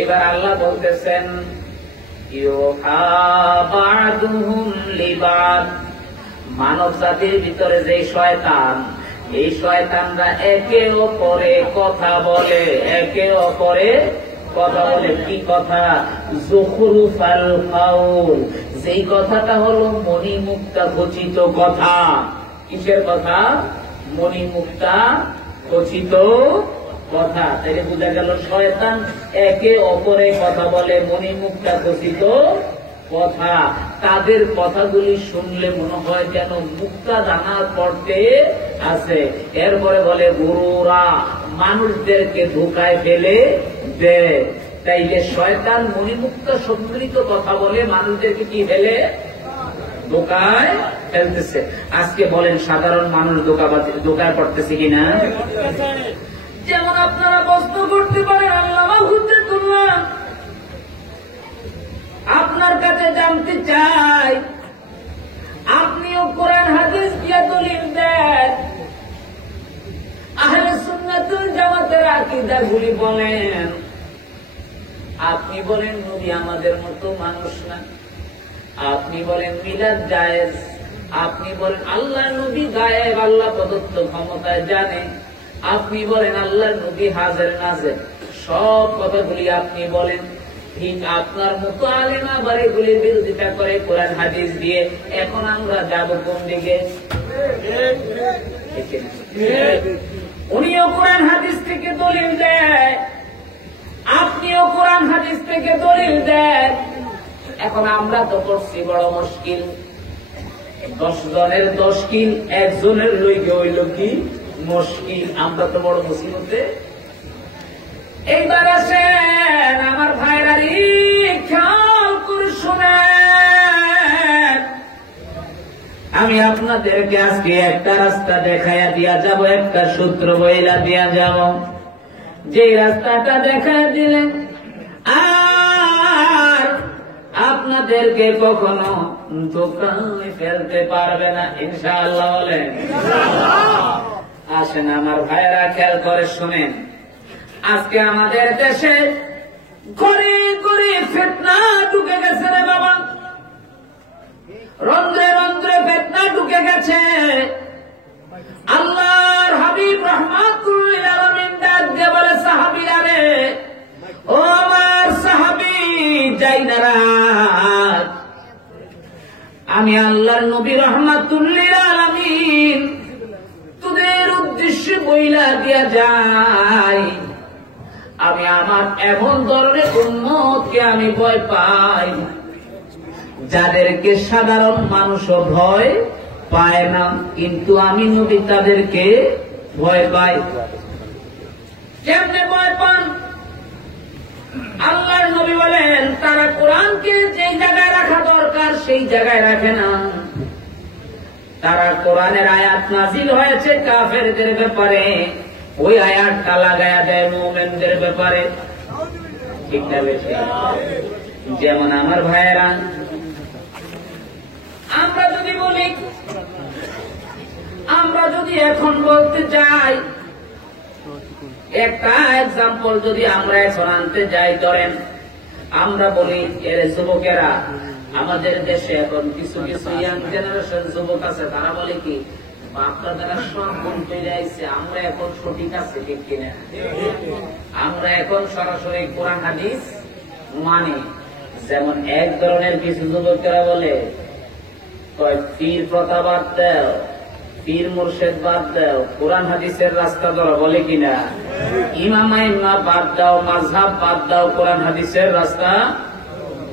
এবার আল্লাহ বলতেছেন মানব জাতির ভিতরে যে শয়তান, এই শয়তানরা একে অপরে কথা বলে, একে অপরে কথা বলে। কি কথা? যুখরুফাল কাউল, যেই কথাটা হলো মণিমুক্তা খচিত কথা। কিসের কথা? মণিমুক্তা খচিত কথা। তাইলে বোঝা গেল শয়তান একে অপরে কথা বলে মণিমুক্তা খচিত কথা। তাদের কথাগুলি শুনলে মনে হয় যেন মুক্তা দানার পড়তে আছে। এরপরে বলে গুরুরা, মানুষদেরকে ধোঁকায় ফেলে দেয়। তাইলে শয়তান মণিমুক্তা সম্মিলিত কথা বলে মানুষদেরকে কি ফেলে? ধোঁকায় ফেলতেছে। আজকে বলেন সাধারণ মানুষ ধোঁকায় পড়তেছে কিনা? যেমন আপনারা প্রশ্ন করতে পারেন, আল্লামা হুজ্জাতুল্লাহ আপনার কাছে জানতে চাই, আপনিও কোরআন হাদিস দিয়ে দলিল দেন, আহলে সুন্নাতুল জামাতের আকীদাগুলি বলেন। আপনি বলেন নবী আমাদের মতো মানুষ না, আপনি বলেন মিলাদ জায়েজ, আপনি বলেন আল্লাহ নবী গায়েব, আল্লাহ প্রদত্ত ক্ষমতায় জানে, আপনি বলেন আল্লাহর নবী হাজির নাজির, সব কথাগুলি আপনি বলেন। ঠিক আপনার মতো আলেম আবার এগুলির বিরোধিতা করে কোরআন হাদিস দিয়ে। এখন আমরা যাব কোন দিকে? উনিও কোরআন হাদিস থেকে দলিল দেয়, আপনিও কোরআন হাদিস থেকে দলিল দেন। এখন আমরা তো করছি বড় মুশকিল। 10 জনের 10 কিল, একজনের লইগে হইল কি মুশকিল। আমরা তো বড় মুসিবতে। এইবার আসেন আমার ভাইরারি, খেয়াল করে শুনেন। আমি আপনাদেরকে আজকে একটা রাস্তা দেখাইয়া দিয়া যাব, একটা সূত্র বইলা দিয়া যাব। যে রাস্তাটা দেখাইয়া দিলেন আর আপনাদেরকে কখনো ধোঁকায় ফেলতে পারবে না ইনশাআল্লাহ। বলেন আসেন আমার ভাইরা, খেয়াল করে শুনেন। আজকে আমাদের দেশে ঘরে ঘরে ফিতনা ঢুকে গেছে রে বাবা, রন্ধ্রে রন্ধ্রে ফিতনা ঢুকে গেছে। আল্লাহর হাবিব রাহমাতুল লিল আলামিন ডাক দিয়ে বলে, সাহাবীরা রে, ও আমার সাহাবী যাইনারা, আমি আল্লাহর নবী রাহমাতুল লিল আলামিন তোদের উদ্দেশ্যে বইলা দিয়া যাই, আমি আমার এমন ধরনের উম্মতকে আমি ভয় পাই যাদেরকে সাধারণ মানুষও ভয় পায় না, কিন্তু আমি নবী তাদেরকে ভয় পাই। কেমনে ভয় পান? আল্লাহর নবী বলেন, তারা কোরআনকে যে জায়গায় রাখা দরকার সেই জায়গায় রাখে না। তারা কোরআনের আয়াত নাজিল হয়েছে কাফেরদের ব্যাপারে, ওই আয়াতটা লাগায়া দেয় মুমিনদের ব্যাপারে। ঠিক না বেশি? যেমন আমার ভাইয়েরা, আমরা যদি বলি, আমরা যদি এখন বলতে যাই, একটা এক্সাম্পল যদি আমরা এখন আনতে যাই, ধরেন আমরা বলি, এর যুবকেরা আমাদের দেশে এখন কিছু কিছু ইয়াং জেনারেশন যুবক আছে, তারা বলে কি আপনারা সব গুণ পেয়ে আইছে, আমরা এখন সঠিক আছে, ঠিক কিনা? আমরা এখন সরাসরি কোরআন হাদিস মানি। যেমন এক ধরনের কিছু যুবকেরা বলে, পীর প্রথা বাদ দাও, পীর মুর্শেদ বাদ দাও, কোরআন হাদিসের রাস্তা ধরো, বলে কিনা? ইমাম আইম্মা বাদ দাও, মাযহাব বাদ দাও, কোরআন হাদিসের রাস্তা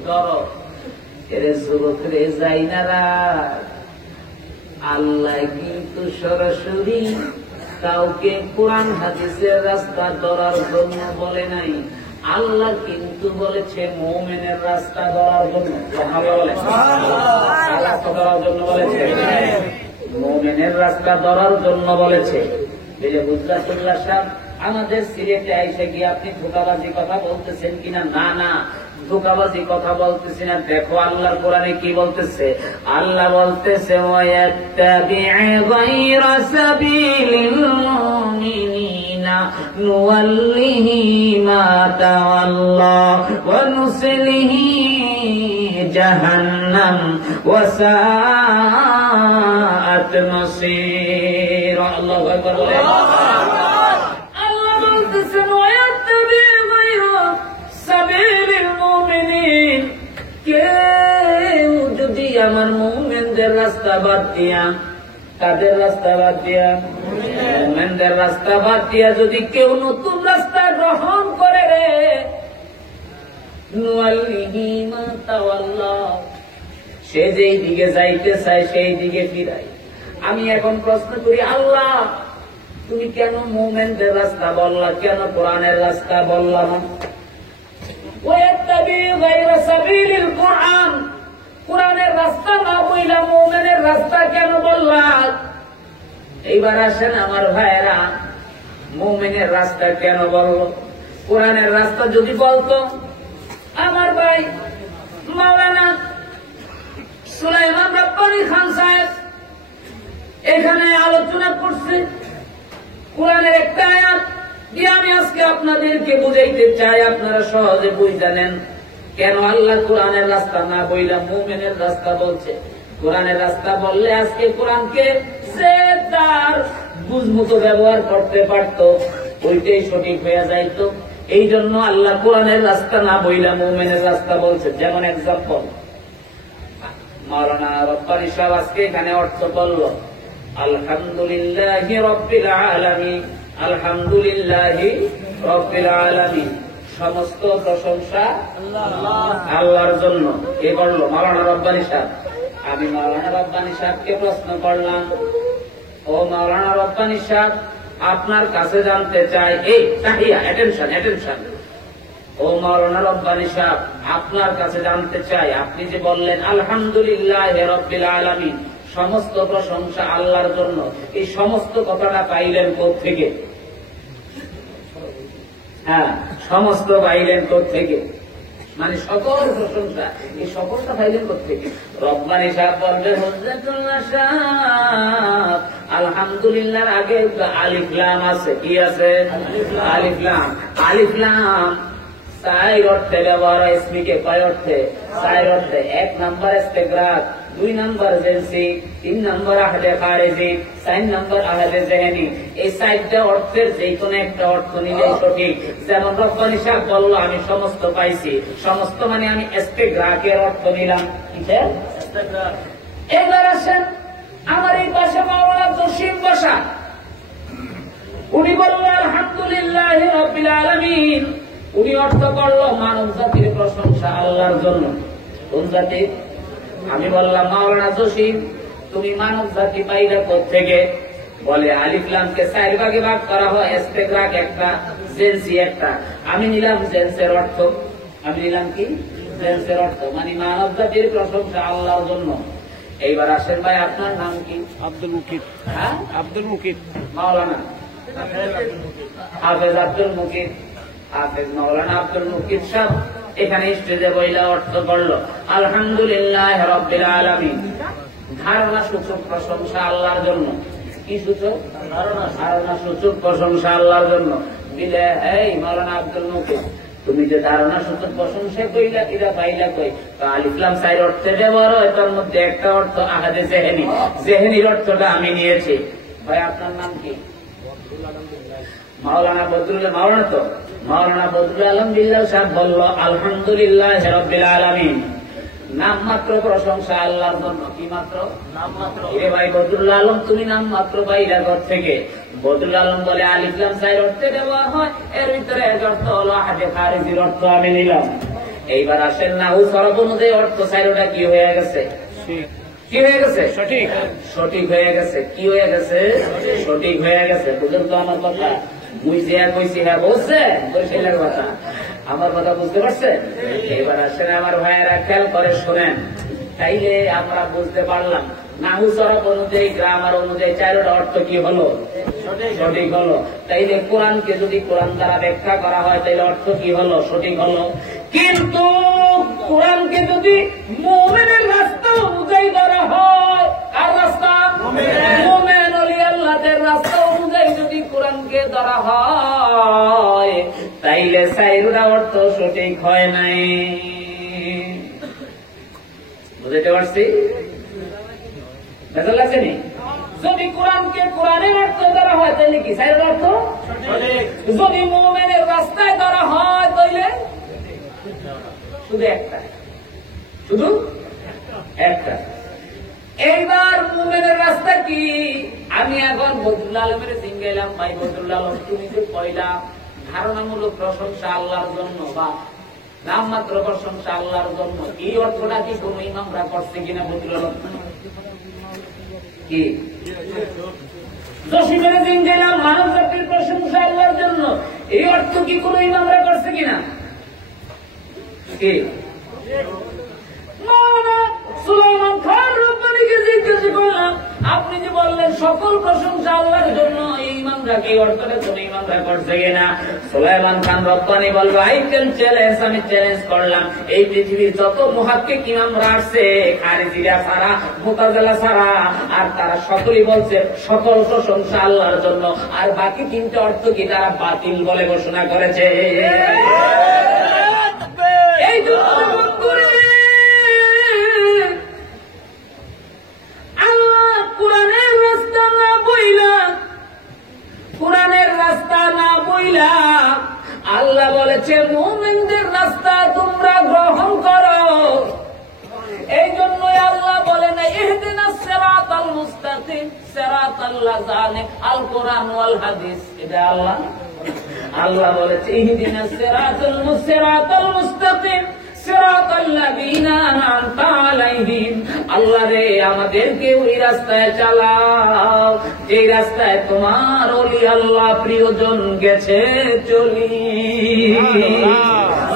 ধরো। এরে যুবক রে যাইনারা, আল্লাহ কিন্তু সরাসরি কাউকে কোরআন হাদিসের রাস্তা ধরার জন্য বলে নাই, আল্লাহ কিন্তু বলেছে মুমিনের রাস্তা ধরার জন্য। রাস্তা ধরার জন্য বলেছে, মুমিনের রাস্তা ধরার জন্য বলেছে। এই যে বুজরাতুল্লাহ সাহেব আমাদের সিলেটে আইসে গিয়ে আপনি ধোঁকাবাজি কথা বলতেছেন কিনা? না না, ধোঁকাবাজি কথা বলতেছি না। দেখো আল্লাহর কোরআনে কি বলতেছে। আল্লাহ বলতেছে, ওয়াত্তাবি' গায়রা সাবিলিল মুমিনিনা নুওয়াল্লিহি মা তাওয়াল্লা ওয়া নুসলিহি জাহান্নাম ওয়া সাআত মাসীর। আল্লাহু আকবার। আল্লাহ বলতেছেন ওয়ায়াত্তাবি গায়রা সাবিলিল মুমিনিন, কেউ যদি আমার মুমিনদের রাস্তা বাদ দিয়া, কাদের রাস্তা বাদ দিয়া? মুমিনদের রাস্তা বাদ দিয়া যদি কেউ নতুন রাস্তা গ্রহণ করে রে, নুওয়াল্লিহি মা তাওয়াল্লা, সে যেই দিকে যাইতে চায় সেই দিকে ফিরাই। আমি এখন প্রশ্ন করি, আল্লাহ তুমি কেন মুমিনদের রাস্তা বললা, কেন কোরআনের রাস্তা বললা না? ওয়াত্তাবি গায়রা সাবিলিল কুরআন, কোরআনের রাস্তা না বইলা মুমিনের রাস্তা কেন বললা? এইবার আসেন আমার ভাইয়েরা, মুমিনের রাস্তা কেন বলল? কোরআনের রাস্তা যদি বলতো, আমার ভাই মাওলানা সুলাইমান রাব্বানী খান সাহেব এখানে আলোচনা করছে কোরআনের একটা আয়াত দিয়ে, আমি আজকে আপনাদেরকে বুঝাইতে চাই, আপনারা সহজে বুঝে নেন কেন আল্লাহ কোরআনের রাস্তা না বইলা মুমিনের রাস্তা বলছে। কোরআনের রাস্তা বললে আজকে কোরআনকে সে তার বুঝমতো ব্যবহার করতে পারত, ওইটাই সঠিক হয়ে যাইতো। এই জন্য আল্লাহ কোরআনের রাস্তা না বইলা মুমিনের রাস্তা বলছে। যেমন এক্সাম্পল, মাওলানা রব্বানী সাহেব আজকে এখানে অর্থ বলল আলহামদুলিল্লাহি রাব্বিল আলামিন, আলহামদুলিল্লাহি রাব্বিল আলামিন, সমস্ত প্রশংসা আল্লাহর জন্য। কে বলল? মাওলানা রব্বানী সাহেব। আমি মাওলানা রব্বানী সাহেবকে প্রশ্ন করলাম, ও মাওলানা রব্বানী সাহেব, আপনার কাছে জানতে চাই, এই তাহিয়া, অ্যাটেনশন অ্যাটেনশন, ও মাওলানা রব্বানী সাহেব আপনার কাছে জানতে চাই, আপনি যে বললেন আলহামদুলিল্লাহি রাব্বিল আলামিন, সমস্ত প্রশংসা আল্লাহর জন্য, এই সমস্ত কথাটা পাইলেন কোত্থেকে? হ্যাঁ, সমস্ত পাইলেন কোত্থেকে? মানে সকল প্রশংসা, এই সকলটা পাইলেন কোত্থেকে? রব্বানী সাহেব বলবেন হুজ্জাতুল্লাহ সাহেব, আলহামদুলিল্লাহর আগে আলিফ লাম আছে। কি আছে? আলিফ লাম। আলিফ লাম চার অর্থে ব্যবহার হয়। ইসমিকে কয় অর্থে? চার অর্থে। 1 নম্বর ইস্তিগরাক, 2 নম্বর জিনসি, 3 নম্বর আহদে খারিজি, 4 নম্বর আহদে জেহনি। এই 4টা অর্থের যে কোনো একটা অর্থ নিলেই সঠিক। যেমন রব্বানী সাহেব বলল আমি সমস্ত পাইছি, সমস্ত মানে আমি ইস্তিগরাকের অর্থ নিলাম। কিসের? ইস্তিগরাক। এবার আসেন আমার এই পাশে মাওলানা জসিম বসা, উনি বলল আলহামদুলিল্লাহি রাব্বিল আলামিন, উনি অর্থ করল মানব জাতির প্রশংসা আল্লাহর জন্য। কোন জাতি? আমি বললাম মাওলানা জসিম তুমি মানব জাতি পাইলে কোত্থেকে? বলে আলিফ লামকে 4 ভাগে ভাগ করা হয়, ইস্তিগরাক একটা, জেনসি একটা। আমি নিলাম জেনসের অর্থ। আমি নিলাম কি? জেনসের অর্থ, মানে মানব জাতির প্রশংসা আল্লাহর জন্য। এইবার আসেন ভাই, আপনার নাম কি? আব্দুল মুকিত। হ্যাঁ, আব্দুল মুকিত। মাওলানা হাফেজ আব্দুল মুকিত, হাফেজ মাওলানা আব্দুল মুকিত সাহেব এখানে স্টেজে বইলা অর্থ করল আলহামদুলিল্লাহি রাব্বিল আলামিন, ধারণা সূচক প্রশংসা আল্লাহর জন্য। কি সূচক? ধারণা সূচক প্রশংসা আল্লাহর জন্য। দিলে এই মাওলানা আব্দুল মুকিত তুমি যে ধারণা সূচক প্রশংসা কইলা, এটা পাইলা কই? তো আলিফ লাম 4 অর্থে ব্যবহার হয়, তার মধ্যে একটা অর্থ আহাদে জেহেনি, জেহেনির অর্থটা আমি নিয়েছি। ভাই আপনার নাম কি? মাওলানা বদরুল, মাওলানা তো মাওলানা বদরুল আলম বিল্লাহ সাহেব বলল আলহামদুলিল্লাহি রাব্বিল আলামিন, নাম মাত্র প্রশংসা আল্লাহর জন্য। কি মাত্র? নাম মাত্র। এ ভাই বদরুল আলম তুমি নাম মাত্র পাইলা ঘর থেকে? বদরুল আলম বলে আলিফ লাম 4 অর্থে ব্যবহার হয়, এর ভিতরে এক অর্থ হলো আহাদে খারিজির অর্থ আমি নিলাম। এইবার আসেন নাহু সরফ অনুযায়ী অর্থ 4টা কি হয়ে গেছে? কি হয়ে গেছে? সঠিক। সঠিক হয়ে গেছে। কি হয়ে গেছে? সঠিক হয়ে গেছে। বুঝলেন তো আমার কথা? মুই যে কইছি হ্যাঁ বলছেন, বরিশালের কথা, আমার কথা বুঝতে পারছেন? এবার আসেন আমার ভাইয়েরা, খেয়াল করে শোনেন, তাইলে আমরা বুঝতে পারলাম নাহু সরফ অনুযায়ী, গ্রামার অনুযায়ী 4টা অর্থ কি হলো? সঠিক হলো। তাইলে কোরআনকে যদি কোরআন দ্বারা ব্যাখ্যা করা হয় তাইলে অর্থ কি হলো? সঠিক হলো। কিন্তু কোরআনকে যদি মুমিনের রাস্তা অনুযায়ী করা হয়, আর রাস্তা মুমিন ওলি আল্লাহদের রাস্তা অনুযায়ী যদি কোরআনকে ধরা হয় তাইলে চাইরটা অর্থ সঠিক হয় নাই। বুঝতে পারছি? বেজাল লাগছেনি? যদি কোরআনকে কোরআনের অর্থ ধরা হয় তাহলে কি চাইরের অর্থ সঠিক, যদি মুমিনের রাস্তায় ধরা হয় তাহলে শুধু একটা, শুধু একটা। এইবার মুমিনের রাস্তা কি? আমি এখন বদরুল আলমের সিঙ্গাইলাম, ভাই বদরুল আলম তুমি যে কইলা ধারণামূলক প্রশংসা আল্লাহর জন্য বা নামমাত্র প্রশংসা আল্লাহর জন্য, এই অর্থটা কি কোন ইমামরা করছে কিনা? বদরুল আলম কি জসিমের সিঙ্গাইলাম মানব জাতির প্রশংসা আল্লাহর জন্য, এই অর্থ কি কোন ইমামরা করছে কিনা? কি সুলাইমান খান রব্বানীকে জিজ্ঞাসা করলাম, আপনি যে বললেন সকল প্রশংসা আল্লাহর জন্য, এই ইমামরা কি অর্থটা কোন ইমামরা করছে কিনা? সুলাইমান খান রব্বানী বলবো, আই ক্যান চ্যালেঞ্জ, আমি চ্যালেঞ্জ করলাম, এই পৃথিবীর যত মুহাক্কিক ইমামরা আসছে, খারিজিরা ছাড়া, মুতাজিলা ছাড়া, আর তারা সকলেই বলছে সকল প্রশংসা আল্লাহর জন্য, আর বাকি তিনটে অর্থ কি তারা বাতিল বলে ঘোষণা করেছে। এই কোরআনের রাস্তা না বইলা আল্লাহ বলেছে মুমিনদের রাস্তা তোমরা গ্রহণ করো। এই জন্যই আল্লাহ বলে না ইহদিনাস সিরাতাল মুস্তাকিম সিরাতাল লাযিনা আল কোরআন ওয়াল হাদিস, এটা আল্লাহ বলেছে ইহদিনাস সিরাতাল মুস্তাকিম সিরাতাল লাযিনা আন'আমতা আলাইহিম, আল্লাহ রে আমাদেরকে ওই রাস্তায় চালাও যে রাস্তায় তোমার ওলি আল্লাহ প্রিয়জন গেছে চলি।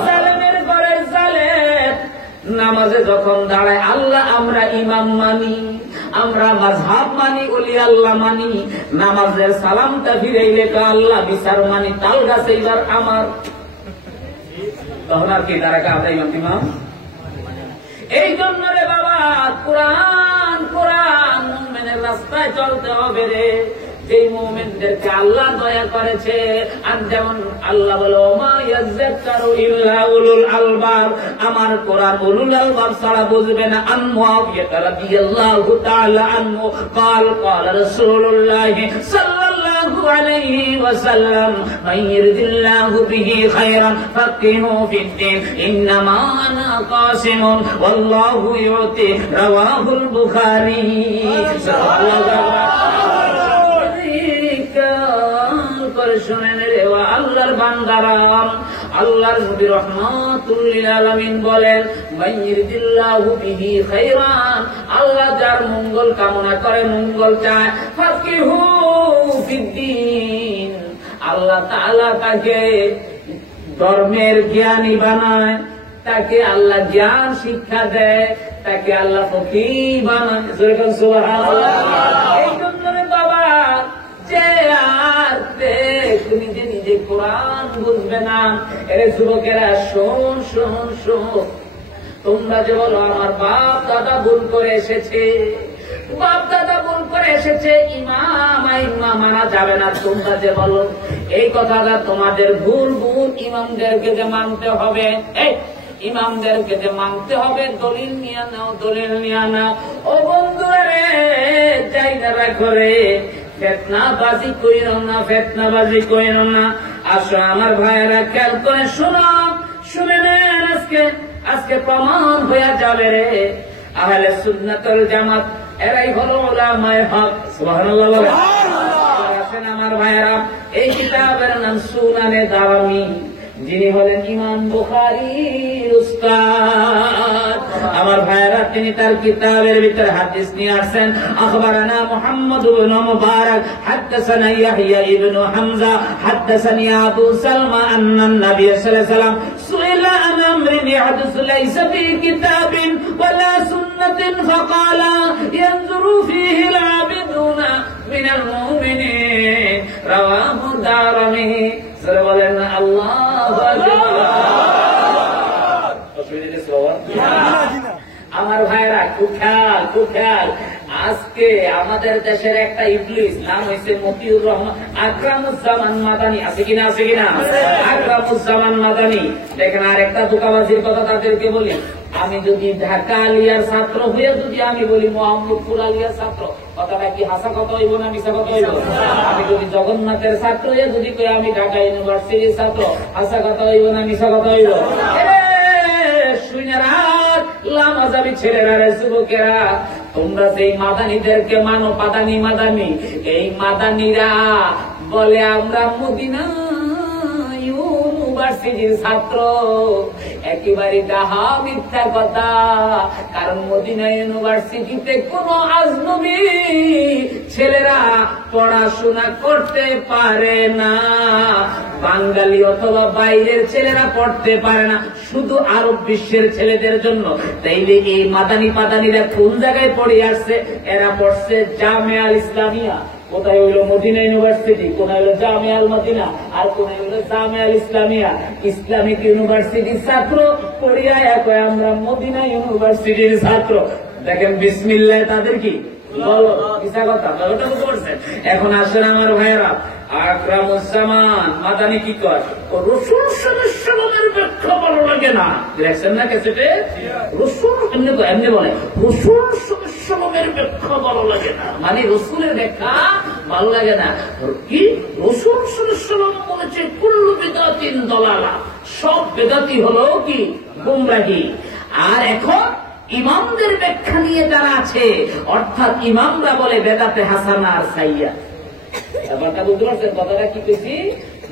জালেমের ঘরে জালেম নামাজে যখন দাঁড়ায় আল্লাহ আমরা ইমাম মানি, আমরা মাযহাব মানি, ওলি আল্লাহ মানি, নামাজের সালামটা ফিরাইলে তো আল্লাহ বিচার মানি, তাল গাছে এবার আমার, তখন আর কি তারা আমরা ইমাম। এই জন্য রে বাবা কোরআন কোরআন মুমিনের রাস্তায় চলতে হবে রে, যেই মুমিনদেরকে আল্লাহ দয়া করেছে। আর যেমন আল্লাহ বলে ওমা ইয়াযাক্কারু ইল্লা উলুল আলবাব, আমার কোরআন উলুল আলবাব ছাড়া বুঝবে না। আন মুআবিয়া রাদিয়াল্লাহু তাআলা আনহু قال قال رسول الله صلى الله عليه وسلم من يرد الله به خيرا فقهه في الدين انما انا قاسم والله يعطي رواه البخاري। শুনেন রে আল্লাহর বান্দারাম, আল্লাহর নবী রাহমাতুল লিল আলামিন বলেন মাইয়িরদিল্লাহু বিহি খায়রান, আল্লাহ যার মঙ্গল কামনা করে, মঙ্গল চায়, ফাকিহু ফিদ্দীন, আল্লাহ তাআলা তাকে ধর্মের জ্ঞানী বানায়, তাকে আল্লাহ জ্ঞান শিক্ষা দেয়, তাকে আল্লাহ ফকিহ বানায়। সুবহানাল্লাহ। এই জন্য রে বাবা যে আর তুমি যে নিজে কোরআন বুঝবে না, এর যুবকেরা শোন শোন শোন, তোমরা যে বলো আমার বাপ দাদা ভুল করে এসেছে, বাপ দাদা ভুল করে এসেছে, ইমাম আইম্মা মানা যাবে না, তোমরা যে বলো এই কথাটা তোমাদের ভুল ভুল, ইমামদেরকে যে মানতে হবে, এই ইমামদেরকে যে মানতে হবে, দলিল নিয়ে নাও, দলিল নিয়ে নাও। ও বন্ধুরা রে যাই না করে ফেতনাবাজি কইরো না, ফেতনাবাজি কইরো না। আসো আমার ভাইয়েরা খেয়াল করে শোনো, শুনে নেন, আজকে প্রমাণ হয়ে যাবে রে আহলে সুন্নাতুল জামাত এরাই হলো উলামায়ে হক। সুবহানাল্লাহ বলে আছেন আমার ভাইয়েরা। এই কিতাবের নাম সুনানে দারামি, যিনি হলেন ইমাম বুখারীর উস্তাদ। আমার ভাইয়েরা তিনি তার কিতাবের ভিতরে হাদিস নিয়ে আসেন। আখবারানা মুহাম্মদ ইবনে মুবারক হাদাসানা ইয়াহইয়া ইবনে হামজা হাদাসানি আবু সালমা আন্না নবী সাল্লাল্লাহু আলাইহি ওয়াসাল্লাম সুইলা আন আমরিন ইয়াহদুস লাইসা ফি কিতাবিন ওয়ালা সুন্নাতিন ফাকালা ইয়ানজুরু ফিহি আল-আবিদুনা মিনাল মুমিনিন রাওয়াহু দারামি। সরে বলেন আল্লাহু আকবার। আমার ভাইরা খুব খেয়াল, খুব খেয়াল। আজকে আমাদের দেশের একটা ইবলিস নাম হয়েছে মতিউর রহমান আকরামুজ্জামান মাদানী, আছে কিনা? আছে কিনা? আকরামুজ্জামান মাদানী। দেখেন, আর একটা ধোঁকাবাজির কথা তাদেরকে বলি, আমি যদি ঢাকা আলিয়ার ছাত্র হয়ে যদি আমি বলি মোহাম্মদপুর আলিয়ার ছাত্র, কথাটা কি হাসা কথা হইব না মিশা কথা হইব? আমি যদি জগন্নাথের ছাত্র হয়ে যদি কই আমি ঢাকা ইউনিভার্সিটির ছাত্র, হাসা কথা হইব না মিশা কথা হইব? লামাজাবি ছেলেরা রে, যুবকেরা, তোমরা সেই মাদানীদেরকে মানো, পাদানি মাদানি। এই মাদানিরা বলে আমরা মদিনা ইউনিভার্সিটির ছাত্র। একেবারে ডাহা মিথ্যা কথা। কারণ মদিনা ইউনিভার্সিটিতে কোন আজনবী ছেলেরা পড়াশোনা করতে পারে না, বাঙালি অথবা বাইরের ছেলেরা পড়তে পারে না, শুধু আরব বিশ্বের ছেলেদের জন্য। তাইলে এই মাদানি পাদানিরা কোন জায়গায় পড়ে আসছে? এরা পড়ছে জামিয়া আল ইসলামিয়া। কোথায় হইলো? Medina university. কোথায় হইলো? জামিয়া আল মদিনা। আর কোথায় হইলো? জামিয়া আল ইসলামিয়া। ইসলামিক ইউনিভার্সিটির ছাত্র পড়িয়া এক আমরা মদিনা ইউনিভার্সিটির ছাত্র। দেখেন বিসমিল্লাহ তাদের কি বলো, কিসা কথা ওটা বুঝতে পারছেন? এখন আসেন আমার ভাইয়েরা, আকরামুজ্জামান মাদানী কি কর? রসুল সাল্লাল্লাহু ব্যাখ্যা ভালো লাগে না, দেখছেন না ক্যাসেটে? রসুল এমনি বলে রসুল সাল্লাল্লাহু ব্যাখ্যা ভালো লাগে না, মানে রসুলের ব্যাখ্যা ভালো লাগে না। কি রসুল সাল্লাল্লাহু বলেছে কুল্লু বিদআতিন দালালা, সব বেদাতি হলো কি গুমরাহি। আর এখন ইমামদের ব্যাখ্যা নিয়ে যারা আছে, অর্থাৎ ইমামরা বলে বেদাতে হাসানা আর সাইয়া। ব্যাপারটা বুঝতে পারছেন কথাটা কি পেয়েছি?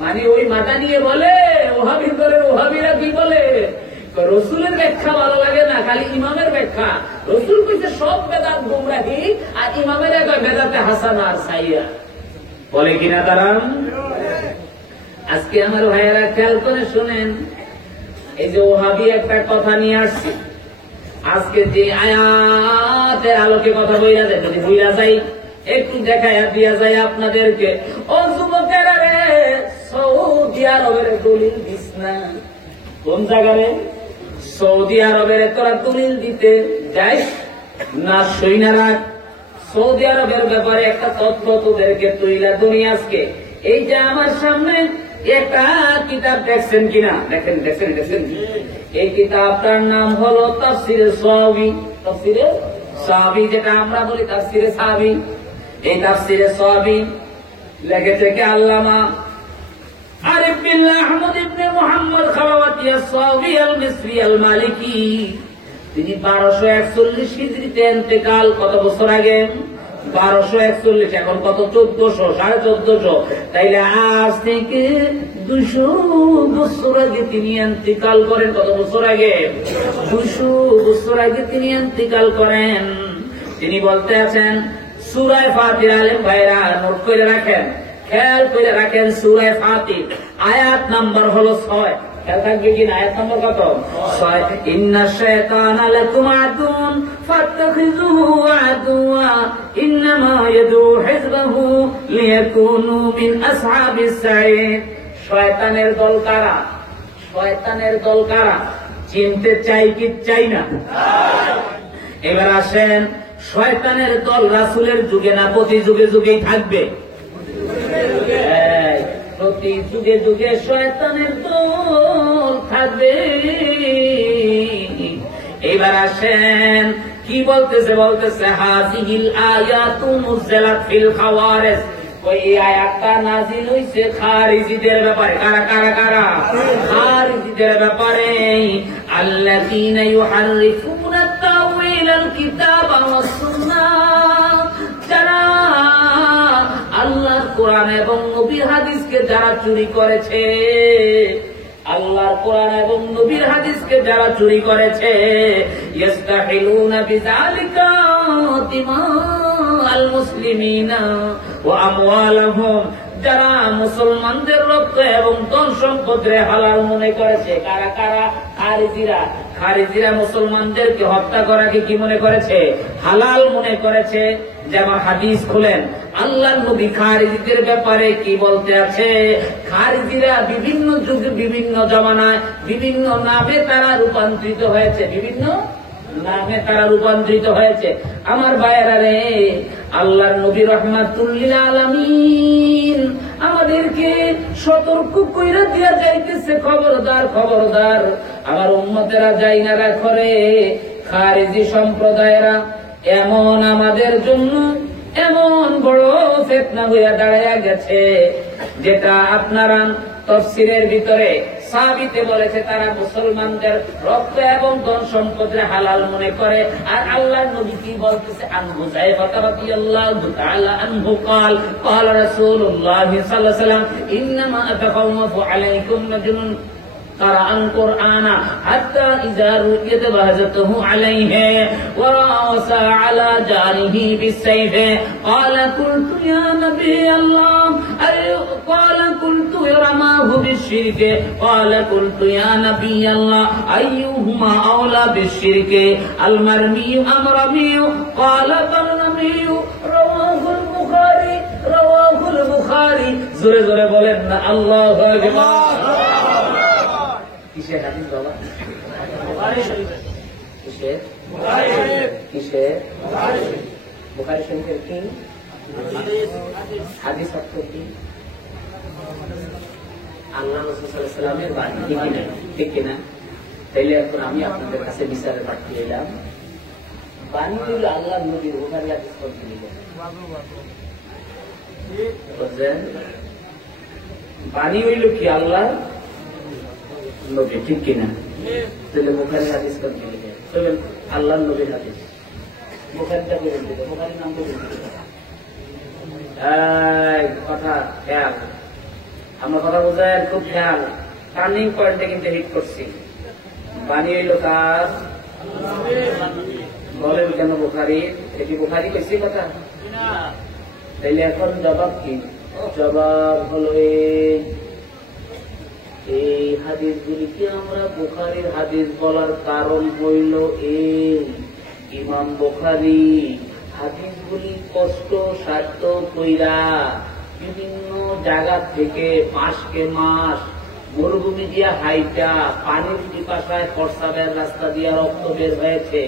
মানে ওই মাথা নিয়ে বলে ওহাবির করে, ওহাবিরা কি বলে? রসুলের ব্যাখ্যা ভালো লাগে না, খালি ইমামের ব্যাখ্যা। রসুল কইছে সব বেদাত গুমরাহি, আর ইমামের বেদাতে হাসানা আর সাইয়া বলে কিনা তারা? আজকে আমার ভাইয়েরা খেয়াল করে শোনেন, এই যে ওহাবি একটা কথা নিয়ে আসছে, আজকে যে আয়াতের আলোকে কথা বইরা যায়, যদি বইরা যাই একটু দেখাইয়া দিয়া যায় আপনাদেরকে। ও যুবকেরা রে, সৌদি আরবের দলিল দিস না। কোন জায়গারে? সৌদি আরবের তোরা দলিল দিতে যাইস না, সইনা রাখ। সৌদি আরবের ব্যাপারে একটা তথ্য তোদেরকে তুইলা দুনিয়া আজকে। এই যে আমার সামনে একটা কিতাব দেখছেন কিনা? দেখেন দেখছেন দেখছেন, এই কিতাবটার নাম হলো তাফসিরে সাহাবী। তাফসিরে সাহাবী যেটা আমরা বলি তাফসিরে সাহাবী, এই তাফসিরে সাহাবী লিখেছে কে? আল্লামা আরিফ বিল্লাহ আহমদ ইবনে মুহাম্মদ খাওয়াতি আস-সাহাবী আল-মিসরি আল-মালিকি। তিনি 1241 হিজরিতে ইন্তেকাল। কত বছর আগে? 1241। এখন কত? 1400, 1450। তাইলে আজ থেকে 200 বছর আগে তিনি ইন্তেকাল করেন। কত বছর আগে? 200 বছর আগে তিনি ইন্তেকাল করেন। তিনি বলতে আছেন সূরা ফাতির, আলেম ভাইরা নোট করে রাখেন, খেয়াল করে রাখেন। সূরা ফাতির আয়াত নাম্বার হলো 6। খেয়াল থাকবে কিনা? আয়াত নাম্বার কত? 6। ইন্না শায়তানা লাকুম আদুন ফাত্তাখিযুহু আদুয়া ইন্নামা ইয়াদউ হিজবাহু লিয়াকুনু মিন আসহাবিস সাঈদ। শয়তানের দল কারা? শয়তানের দল কারা? চিনতে চাই কি চাই না? এবার আসেন, শয়তানের দল রাসূলের যুগে না প্রতি যুগে যুগেই থাকবে? প্রতি যুগে যুগে শয়তানের দল থাকবে। এবার আসেন কি বলতেছে? বলতেছে হাযিহিল আয়াতু মুনজিলাত ফিল খাওয়ারিজ। ওই আয়াতটা নাযিল হইছে খারিজিদের ব্যাপারে। কারা কারা কারা? খারিজিদের ব্যাপারে। আল্লাযীনা ইউহাররিফুনা তাওয়িল আল কিতাব ওয়াস সুন্নাহ, যারা আল্লাহর কোরআন এবং নবীর হাদিসকে যারা চুরি করেছে, আল্লাহর কোরআন এবং নবীর হাদিসকে যারা চুরি করেছে, ইস্তাহিলুনা বিযালিকা দিমাআল মুসলিমিনা ওয়া আমওয়ালাহুম, যারা মুসলমানদের রক্ত এবং ধন সম্পদকে হালাল মনে করেছে। কারা কারা? খারিজিরা। খারিজিরা মুসলমানদেরকে হত্যা করাকে কি মনে করেছে? হালাল মনে করেছে। যেমন হাদিস খুলেন, আল্লাহর নবী খারিজিদের ব্যাপারে কি বলতে আছে? খারিজিরা বিভিন্ন যুগে বিভিন্ন জমানায় বিভিন্ন নামে তারা রূপান্তরিত হয়েছে। বিভিন্ন নামে তারা রূপান্তরিত হয়েছে। আমার ভাইয়েরা রে, আল্লাহর নবী রাহমাতুল লিল আলামিন আমাদেরকে সতর্ক কইরা দিয়া যাইতেছে, খবরদার খবরদার আমার উম্মতেরা যাইনারা করে খারিজি সম্প্রদায়েরা এমন আমাদের জন্য এমন বড় ফিতনা হইয়া দাঁড়াইয়া গেছে, যেটা আপনারা তাফসীরের ভিতরে সাবিতে বলেছে তারা মুসলমানদের রক্ত এবং ধন সম্পদের হালাল মনে করে। আর আল্লাহর নবী কি বলতেছে, আনহু যায়ফা রাদিয়াল্লাহু তাআলা আনহু قال قال رسول الله صلى الله عليه وسلم انما اتخوف عليكم رجل قرأ القرآن حتى إذا رؤيت بهزته عليه وراوسى على جاره بالسيف قال قلت يا نبي الله قال قلت رماه بالشرك قال قلت يا نبي الله أيهما أولى بالشرك المرمي أم رمي قال فالرمي رواه البخاري رواه البخاري زوره زوره বলেন না আল্লাহু আকবার। কিসের হাদিস বাবা? বুখারী শরীফ। কিসের? বুখারী শরীফ। কিসের? বুখারী শরীফ। বুখারী শরীফের কি হাদিস? অর্থ কি? আল্লাহ রাসূল সাল্লাল্লাহু আলাইহি ওয়াসাল্লামের বাণী, ঠিক না? ঠিক কিনা? তাইলে এখন আমি আপনাদের কাছে বিচারে পাঠিয়ে এলাম, বাণী হইল আল্লাহর নবীর, বুখারী হাদিস করতে দিলেন বুঝলেন? বাণী হইল কি আল্লাহ নবী, ঠিক কিনা? তাহলে বুখারী হাদিস করতে দিলেন, চলেন আল্লাহর নবীর হাদিস বুখারীটা বলে দিলেন, বুখারীর নাম বলে দিলেন। কথা খেয়াল, আমরা কথা বোঝায় খুব খেয়াল, টার্নিং পয়েন্টে কিন্তু হিট করছি। বাণী হইল কার? বলেন কেন বুখারী? এটি বুখারী কইছে কথা? তাইলে এখন জবাব কি? জবাব হলো এই হাদিসগুলিকে আমরা বুখারীর হাদিস বলার কারণ হইল এই, ইমাম বুখারী হাদিসগুলি কষ্ট সাধ্য কইরা বিভিন্ন জায়গা থেকে মাসকে মাস মরুভূমি দিয়া হাইটা পানির পিপাসায় প্রস্রাবের রাস্তা দিয়া রক্ত বের হয়েছে,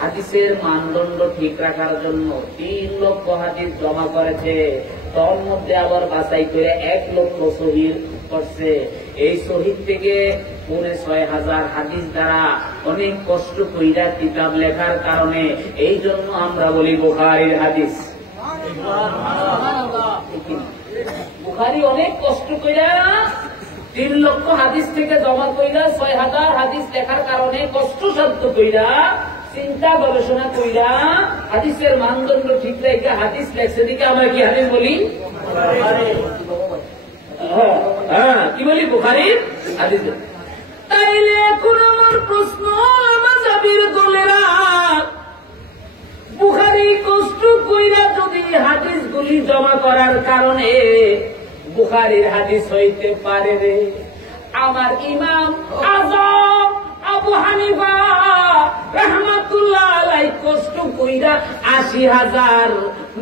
হাদিসের মানদণ্ড ঠিক রাখার জন্য 3 লক্ষ হাদিস জমা করেছে, তার মধ্যে আবার বাছাই করে 1 লক্ষ সহিহ করছে। এই সহিহ থেকে 6,500 হাদিস দ্বারা অনেক কষ্ট কইরা কিতাব লেখার কারণে এই জন্য আমরা বলি বুখারীর হাদিস। বুখারী অনেক কষ্ট কইরা 3 লক্ষ হাদিস থেকে জমা কইরা 6,000 হাদিস লেখার কারণে কষ্টসাধ্য কইরা চিন্তা গবেষণা কইরা হাদিসের মানদণ্ড ঠিক রেখে হাদিস লেখছে, দিকে আমরা কি হাদিস বলি? কি বলি? বুখারীর হাদিস। তাইলে এখন আমার প্রশ্ন, মাযহাবের দলেরা বুখারী কষ্ট কইরা যদি হাদিসগুলি জমা করার কারণে বুখারীর হাদিস হইতে পারে রে, আমার ইমাম আযম আবু হানিফা রাহমাতুল্লাহ আলাইহি কষ্ট কইরা 80,000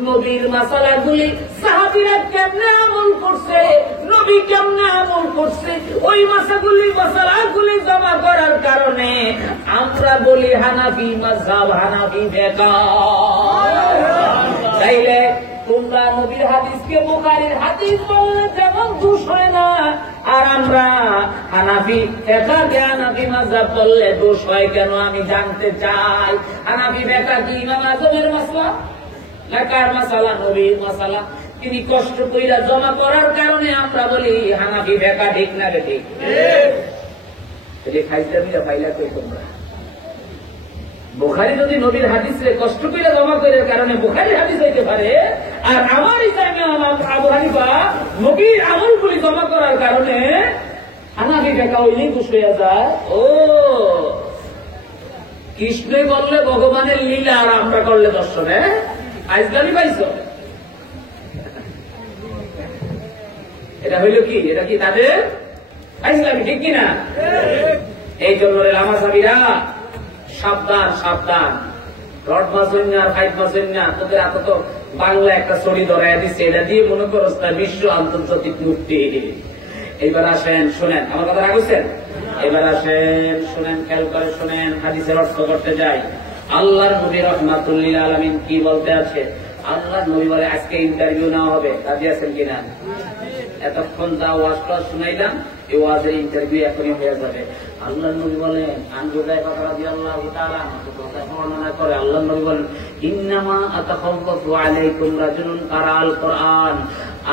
নবীর মাসালাগুলি সাহাবীরা কেমনে আমল করছে, নবী কেমনে আমল করছে, ওই মাসালাগুলি জমা করার কারণে আমরা বলি হানাফি মাযহাব, হানাফি বেকার। তাইলে তোমরা নবীর হাদিসকে বুখারীর হাদিস বললে যেমন দোষ হয় না, আর আমরা হানাফি বেকারকে হানাফি মাযহাব বললে দোষ হয় কেন? আমি জানতে চাই। হানাফি বেকার কি ইমাম আযমের মাসলা, লেখার মাসালা, নবীর মাসালা তিনি কষ্ট কইরা জমা করার কারণে আমরা বলি হানাফি বেকার, ঠিক না রে? ঠিক। খাইস্তামিরা পাইলা কই তোমরা? বুখারী যদি নবীর হাদিসে কষ্ট করে জমা করার কারণে বুখারীর হাদিস হইতে পারে, আর আমার ইমাম আবু হানিফা নবীর আমলগুলি জমা করার কারণে হানাফি বেকা হইলেই দোষ হইয়া যায়। ও কৃষ্ণে করলে ভগবানের লীলা, আর আমরা করলে দর্শন। আইজলামি পাইছ? এটা হইল কি? এটা কি তাদের আইজলামি, ঠিক কিনা? এই জন্য লামা সাবিরা সাবধান, সাবধান। রড মাসেন না, ফাইট মাসেন না, তোদের এত তো বাংলা একটা ছড়ি ধরাই দিচ্ছে, এটা দিয়ে মনে করস না বিশ্ব আন্তর্জাতিক মূর্তি। এবার আসেন শোনেন, আমার কথা রাখছেন? এবার আসেন শোনেন, খেয়াল করে শোনেন, হাদিসের অর্থ করতে যাই। আল্লাহর নবী রাহমাতুল লিল আলামিন কি বলতে আছে? আল্লাহর নবী বলে আজকে ইন্টারভিউ নেওয়া হবে, রাজি আছেন কিনা? এতক্ষণ যা ওয়াজটা শুনাইলাম, এই ওয়াজের ইন্টারভিউ এখনই হয়ে যাবে। আল্লাহর নবী বলেন, আন হুযায়ফা রাদিয়াল্লাহু তাআলা বর্ণনা করে, আল্লাহর নবী বলেন, ইন্নামা আতাখাফফু আলাইকুম রাজুলুন কারাল কোরআন,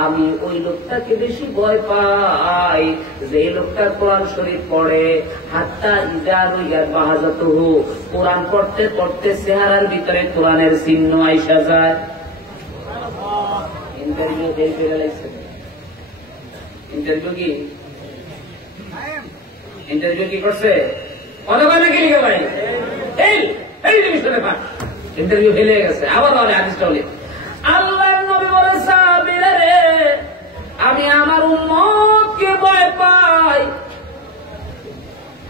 আমি ওই লোকটাকে বেশি ভয় পাই যে লোকটা কোরআন শরীফ পড়ে, হাত্তা ইযা রুইয়াত বাহাজাতুহু, কোরআন পড়তে পড়তে চেহারার ভিতরে কোরআনের চিহ্ন আইসা যায়। ইন্টারভিউ দিয়ে ফিরে লাগছে। ইন্টারভিউ কি করছে? ইন্টারভিউ ফেলে গেছে। আবার বলে হাদিসটা বলে, আল্লাহর নবী বলে, সাহাবীরা রে, আমি আমার উম্মতকে ভয় পাই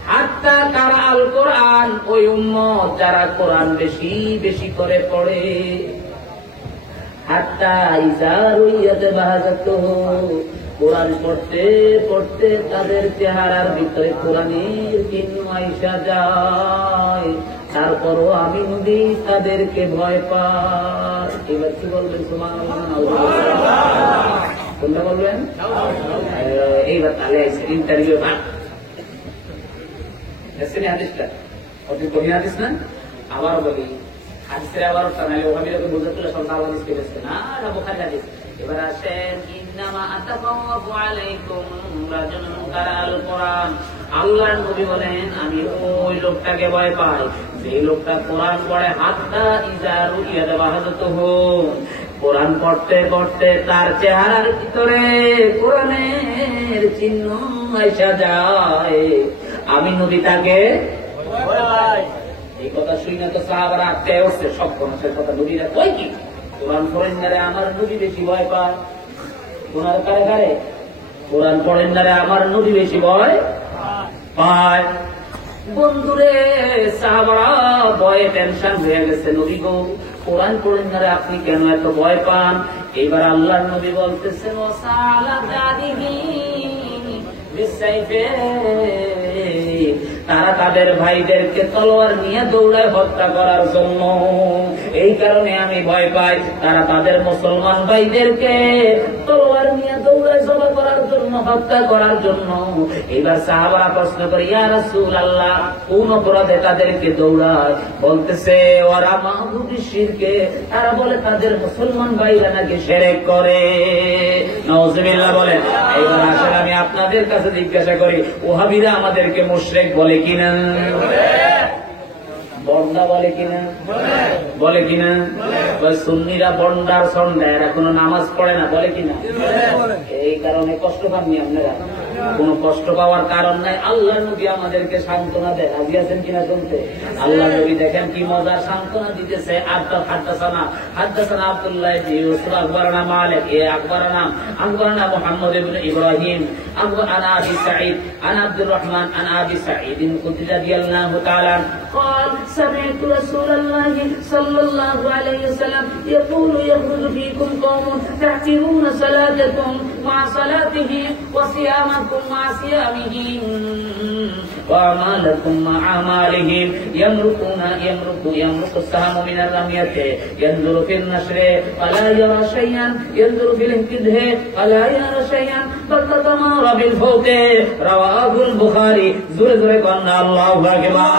হাত্তা তারা আল কোরআন, ওই উম্মত যারা কোরআন বেশি বেশি করে পড়ে, হাত্তা ইযা রুইয়াত বাহাজাতুহু, কোরআন পড়তে পড়তে তাদের চেহারার ভিতরে কোরআনের চিহ্ন আইসা যায়, তারপরও আমি নবী তাদেরকে ভয় পাই। এবার কি বলবেন? সুবহানাল্লাহ। কোনটা বলবেন? এইবার তাহলে ইন্টারভিউ হাদিসটা অতি কঠিন হাদিস না? আবারও বলি, হাদিসের আবারও টানালে ওখানে যখন বুঝতে চলে সব হাদিস কেটেছে না, এটা বুখারী হাদিস। এবার আসেন, ইন্নামা আতাখাফফু আলাইকুম রাজুলুন কারাল কোরআন, আল্লাহর নবী বলেন আমি ওই লোকটাকে ভয় পাই যে লোকটা কোরআন পড়ে, হাত্তা ইযা রুইয়াত বাহাজাতুহু, কোরআন পড়তে পড়তে তার চেহারার ভিতরে কোরআনের চিহ্ন আইসা যায়, আমি নবী তাকে ভয় পাই। এই কথা শুনে তো সাহাবারা আটকে উঠছে, সব মানুষের কথা নবীরা কই কি? কোরআন পড়েন না রে আমার নবী বেশি ভয় পায়। কোরআন কারে কারে? কোরআন পড়েন না রে আমার নবী বেশি ভয় পায়। বন্ধুরে, সাহাবারা ভয়ে টেনশন হয়ে গেছে, নবী গো কোরআন পড়েন না রে আপনি কেন এত ভয় পান? এবার আল্লাহর নবী বলতেছেন, ওয়াসালা দাদিহি বিসাইফে, তারা তাদের ভাইদেরকে তলোয়ার নিয়ে দৌড়ায় হত্যা করার জন্য, এই কারণে আমি ভয় পাই। তারা তাদের মুসলমান ভাইদেরকে তলোয়ার নিয়ে দৌড়ায় জবা করার জন্য, হত্যা করার জন্য। এবার সাহাবারা প্রশ্ন করে, ইয়া রাসূলুল্লাহ, কোন অপরাধে তাদেরকে দৌড়ায়? বলতেছে ওরা মাহবুবি শিরকে, তারা বলে তাদের মুসলমান ভাইরা নাকি শিরক করে। নাউজুবিল্লাহ বলে। এবার আসলে আমি আপনাদের কাছে জিজ্ঞাসা করি, ওহাবিরা আমাদেরকে মুশরিক বলে কিনা? বন্ডা বলে কিনা? বলে কিনা? সুন্নিরা বন্ডার সন্ডা, এরা কোনো নামাজ পড়ে না, বলে কিনা? এই কারণে কষ্ট পাননি আপনারা? কোন কষ্ট পাওয়ার কারণ নাই। আল্লাহ নবী আমাদেরকে সান্ত্বনা দেয়, রাজি আছেন কিনা শুনতে? আল্লাহ নবী দেখেন কি মজার সান্ত্বনা দিতেছে। হাদদাসানা আব্দুল্লাহ ইবনে ইউসুফ, আখবারানা মালিক, আখবারানা মুহাম্মদ ইবনে ইব্রাহিম, আনা আবি সাঈদ, আনা আব্দুর রহমান, আনা আবি সাঈদ খুদরি রাদিয়াল্লাহু তাআলা قال سمعت رسول الله صلى الله عليه وسلم يقول يخرج فيكم قوم تحقرون صلاتكم مع صلاتهم وصيامكم مع صيامهم وأعمالكم مع أعمالهم يمرق السهم من الرمية ينظر في النشر فلا يرى شيئا ينظر في الانتبه فلا يرى شيئا بل تتمار بالفوت رواه البخاري زور زور قلنا الله أكبر।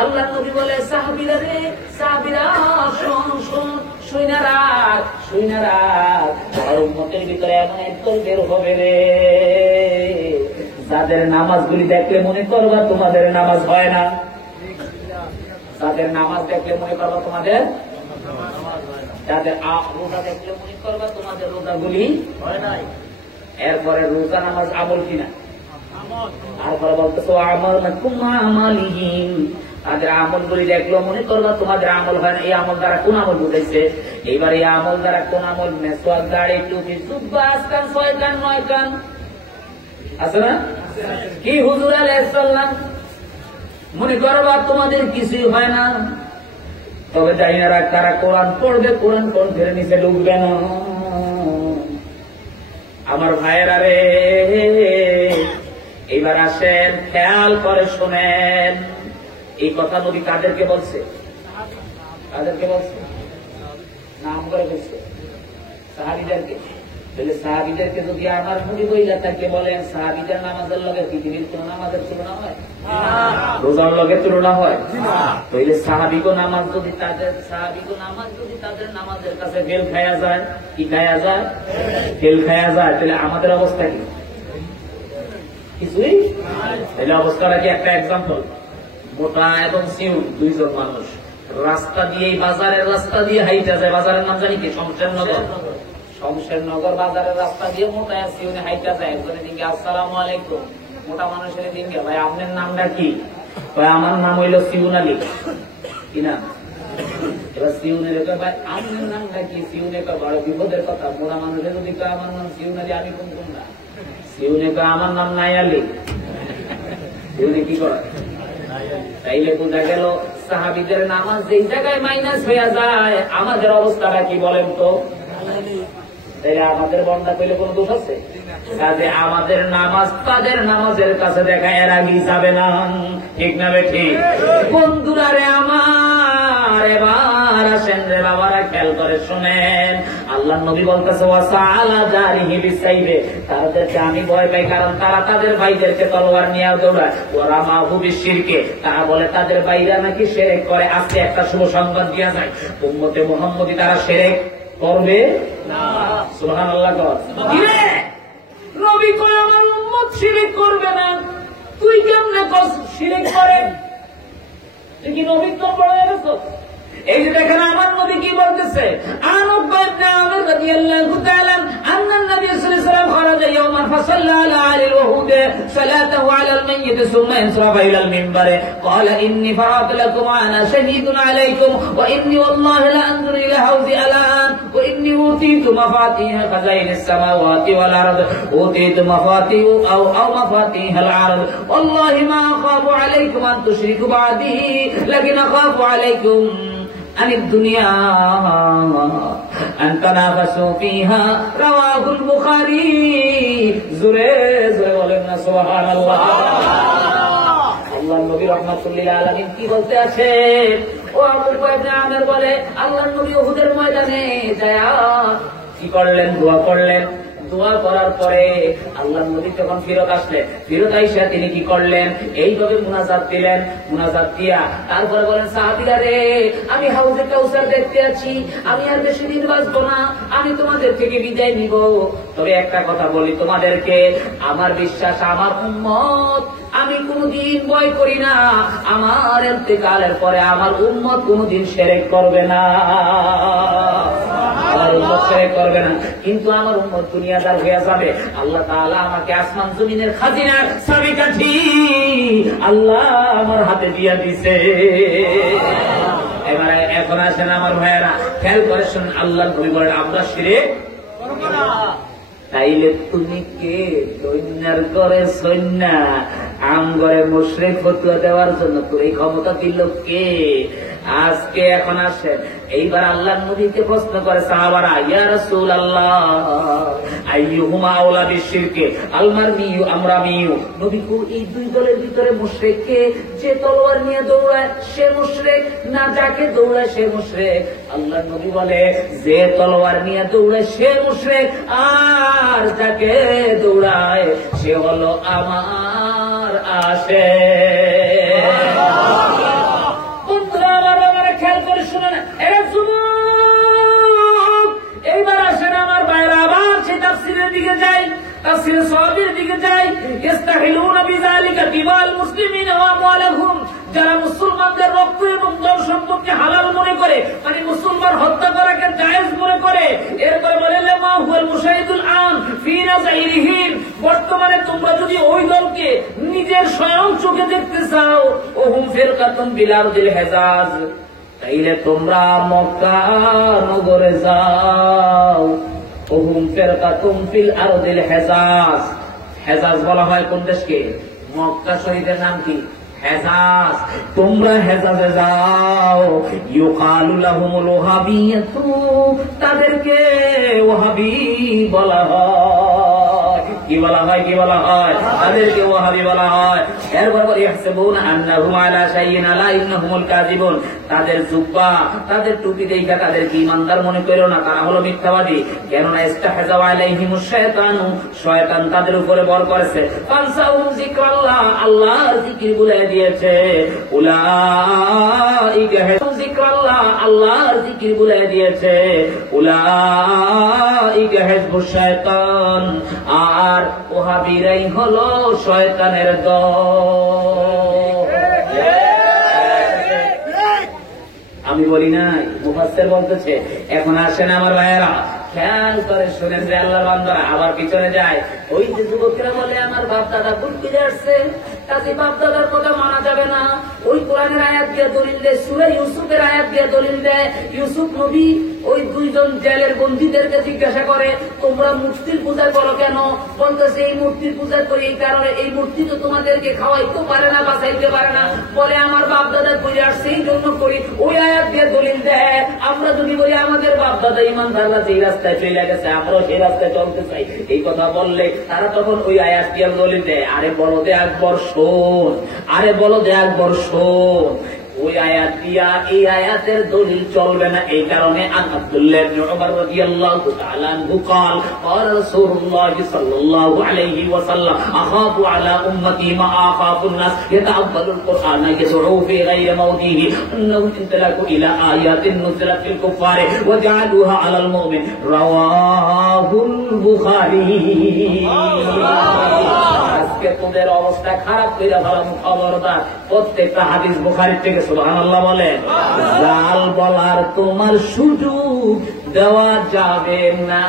আল্লাহ নবী বলে, সাহাবীরা রে, সাহাবীরা শুইনা রাখ, আমার উম্মতের ভিতরে এমন একদল বের হবে রে, যাদের নামাজগুলি দেখলে মনে করবা তোমাদের নামাজ হয় না, যাদের নামাজ দেখলে মনে করবা তোমাদের, যাদের রোজা দেখলে মনে করবা তোমাদের রোজাগুলি হয় নাই। এরপরে রোজা নামাজ আমল কিনা? তারপরে বলতেছো তাদের আমল গুলি দেখলো মনে করবা তোমাদের আমল হয় না। এই আমল দ্বারা কোন আমল বুঝাইছে? এইবার এই আমল দ্বারা কোন আমল? মেসওয়াক, দাড়ি, টুপি, জুব্বা, আজকান, 6 কান 9 কান আছে না? কি হুজুর আলাইহিস সালাম মনে করবা তোমাদের কিছুই হয় না। তবে জানি না তারা কোরআন পড়বে, কোরআন কণ্ঠের নিচে ঢুকবে না। আমার ভাইয়েরা রে, এবার আসেন খেয়াল করে শোনেন, এই কথা নবী কাদেরকে বলছে? কাদেরকে বলছে? নাম করে বলছে সাহাবীদেরকে। তাহলে সাহাবীদেরকে যদি আমার নবী বইলা তাকে বলেন সাহাবীদের নামাজের লগে পৃথিবীর কোন নামাজের তুলনা হয়? রোজার লগে তুলনা হয়? তাহলে সাহাবীগো নামাজ যদি তাদের নামাজের কাছে ফেল খায়া যায়, কি খায়া যায়? ফেল খায়া যায়। তাহলে আমাদের অবস্থা কি? কিছুই। তাহলে অবস্থাটা কি? একটা এক্সাম্পল, মোটা এবং সিউ দুইজন মানুষ রাস্তা দিয়ে, বাজারের রাস্তা দিয়ে হাইটা যায়। বাজারের নাম জানি কি? শমশেরনগর। শমশেরনগর বাজারের রাস্তা দিয়ে মোটা সিউনে হাইটা যায়। একজনের দিকে আসসালামু আলাইকুম, মোটা মানুষের দিকে ভাই আপনার নামটা কি? আমার নাম হইল সিউন আলী। কি নাম? এবার সিউনের ভাই আপনার নামটা কি? সিউনে বড় বিপদের কথা। মোটা মানুষের যদি আমার নাম সিউন আলী, আমি কোন কোন না? সিউনে আমার নাম নাই আলী। সিউনে কি করে? তাইলে বোঝা গেল সাহাবীদের নামাজ যেই জায়গায় মাইনাস হয়ে যায়, আমাদের অবস্থাটা কি বলেন তো? তাইলে আমাদের বন্ধা কইলে কোন দোষ আছে? কাজে আমাদের নামাজ তাদের নামাজের কাছে দেখা এর আগেই যাবে না। ঠিক না বেঠি? বন্ধুরা রে আমার, এবার আসেন রে বাবারা, খেয়াল করে শুনেন। আল্লাহ নবী বলতেছে ওয়াসাআলা জারিহি বিসাইবে, তাদেরকে আমি ভয় পাই কারণ তারা তাদের ভাইদেরকে তলোয়ার নিয়ে দৌড়ায়। ওরা মাহু বিশিরকে, তারা বলে তাদের ভাইরা নাকি শিরক করে। আজকে একটা শুভ সংবাদ দিয়া যায়, উম্মতে মুহাম্মদী তারা শিরক করবে না। সুবহানাল্লাহ। কিরে নবী কয় আমার উম্মত শিরক করবে না, তুই কেমনে শিরক করে? তুই কি নবী তো বড় হয়ে গেছ? এই যে দেখেন আমার নবী কি বলতেছে, فصلى على آل الوهود صلاته على الميت ثم انصرف إلى المنبر قال إني فرغت لكم وأنا شهيد عليكم وإني والله لأنظر إلى حوض الآن وإني أوتيت مفاتيح خزائن السماوات والأرض أوتيت مفاتيح أو مفاتيح الأرض والله ما أخاف عليكم أن تشركوا بعدي لكن أخاف عليكم عن الدنيا أن تنافسوا فيها رواه البخاري زوري زوري ولنا سبحان الله আল্লাহ নবী রাহমাতুল্লিল আলামিন কি বলতে আছে? ও আবু বকর আমের বলে আল্লাহ নবী উহুদের ময়দানে যায় কি করলেন? দোয়া করলেন। দোয়া করার পরে আল্লাহ নবী যখন ফিরত আসলেন, ফিরত আইসা তিনি কি করলেন? এইভাবে মুনাজাত দিলেন। মুনাজাত দিয়া তারপরে বলেন সাহাবীরা রে, আমি হাউজে কাউসার দেখতে আছি, আমি আর বেশি দিন বাঁচবো না, আমি তোমাদের থেকে বিদায় নিব। তবে একটা কথা বলি তোমাদেরকে, আমার বিশ্বাস আমার উম্মত, আমি কোনদিন ভয় করি না আমার ইন্তেকালের পরে আমার উম্মত কোনদিন শিরক করবে না, আমার উম্মত শিরক করবে না। কিন্তু আমার উম্মত দুনিয়াদার হয়ে যাবে। আল্লাহ তাআলা আমাকে আসমান জমিনের খাজিনার চাবিকাঠি আল্লাহ আমার হাতে দিয়া দিছে। এবারে এখন আসেন আমার ভাইয়েরা, খেয়াল করে শুনুন। আল্লাহ নবী বলেন আমরা শিরক করব না। তাইলে তুমি কে? দৈন্যার করে সৈন্যা আম করে মুশরিক ফতোয়া দেওয়ার জন্য তোর এই ক্ষমতা দিল কে? আজকে এখন আসেন, এইবার আল্লাহ নবীকে প্রশ্ন করে সাহাবারা, ইয়া রাসূলুল্লাহ আইয়ুহুমা আওলা বিশিরকে আল মারমিয়ু আমরামিয়ু, নবী কো এই দুই দলের ভিতরে মুশরিক কে? যে তলোয়ার নিয়ে দৌড়ায় সে মুশরিক, না যাকে দৌড়ায় সে মুশরিক? আল্লাহ নবী বলে যে তলোয়ার নিয়ে দৌড়ায় সে মুশরিক, আর যাকে দৌড়ায় সে হলো আমার আশিক। এইবার আসেন আমার বাইরে, আবার সেই তাফসীরের দিকে যাই, তাফসীর সাহাবীর দিকে যাই। ইস্তাহিলুনা বিযালিকা দিমাল মুসলিমিনা ওয়া আমওয়ালাহুম, যারা মুসলমানদের রক্ত এবং ধন সম্পদকে হালাল মনে করে, মানে মুসলমান হত্যা করাকে জায়েজ মনে করে। এরপরে বলে লামা হুয়াল মুশাহিদুল আন ফি নাযাইরিহিম, বর্তমানে তোমরা যদি ওই দলকে নিজের স্বয়ং চোখে দেখতে চাও, ওহুম ফিরকাতুন বিল আরদিল হিজাজ, তাইলে তোমরা মক্কা নগরে যাও। ওহুম ফিরকাতুন ফিল আরদিল হিজাজ, হেজাজ বলা হয় কোন দেশকে? মক্কা শহীদের নাম কি? হেজাজ। তোমরা হেজাজে যাও। ইউকালু লাহুমুল ওয়াহাবিয়াতু, তাদেরকে ওয়াহাবি বলা হয়। কি বলা হয়? কি বলা হয়? তাদেরকে ওয়াহাবি বলা হয়। এরপর ইয়াহসাবুনা আন্নাহুম আলা শাইইন আলা ইন্নাহুমুল কাযিবুন, তাদের জুব্বা তাদের টুপি দেখে তাদেরকে ঈমানদার মনে করো না, তারা হলো মিথ্যাবাদী। কেননা ইস্তাহজা আলাইহিমুশ শায়তানু, শয়তান তাদের উপরে বর করেছে। ফানসাহুম যিকরাল্লাহ, আল্লাহর জিকির ভুলে দিয়েছে। উলাইকা যিকরাল্লাহ, আল্লাহর জিকির ভুলে দিয়েছে। উলাইকা হিজবুশ শায়তান, আর ওয়াহাবিরাই হলো শয়তানের দল। আমি বলি নাই, মুফাসসির বলতেছে। এখন আসেন আমার ভাইয়েরা, খেয়াল করে শুনেন যে আল্লাহর বান্দারা আবার পিছনে যায়। ওই যে যুবকেরা বলে আমার বাপ দাদা ভুল ফিরে আসছে, কাজে বাপ দাদার কথা মানা যাবে না। ওই কোরআনের আয়াত দিয়ে দলিল দেয়, সূরা ইউসুফের আয়াত দিয়ে দলিল দেয়। ইউসুফ নবী ওই দুইজন জেলের বন্দীদেরকে জিজ্ঞাসা করে, তোমরা মূর্তির পূজা করো কেন? বলতেছে এই মূর্তির পূজা করি এই কারণে, এই মূর্তি তো তোমাদেরকে খাওয়াইতে পারে না, বাঁচাইতে পারে না। বলে আমার বাপ দাদা করে আসছে এই জন্য করি। ওই আয়াত দিয়ে দলিল দেয়। আমরা যদি বলি আমাদের বাপ দাদা ইমানদাররা যেই রাস্তায় চলে গেছে, আমরাও সেই রাস্তায় চলতে চাই, এই কথা বললে তারা তখন ওই আয়াত দিয়ে দলিল দেয়। আরে বলো দে আকবর শোন, আরে বলো দে আকবর শোন, ওই আয়াত দিয়া এই আয়াতের দলিল চলবে না। এই কারণে আব্দুল্লাহ ইবনে উমর রাদিয়াল্লাহু তাআলা আনহু قال قال رسول الله صلى الله عليه وسلم اخاف على امتي ما اخاف الناس يتعبد القران يدعو في غير موضعه انهم انطلقوا الى ايات نزلت في الكفار وجعلوها على المؤمن رواه البخاري। আজকে তোদের অবস্থা খারাপ করে ফেলাম, খবরদার প্রত্যেকটা হাদিস বুখারী থেকে। সুবহানাল্লাহ বলে, জাল বলার তোমার সুযোগ দেওয়া যাবে না।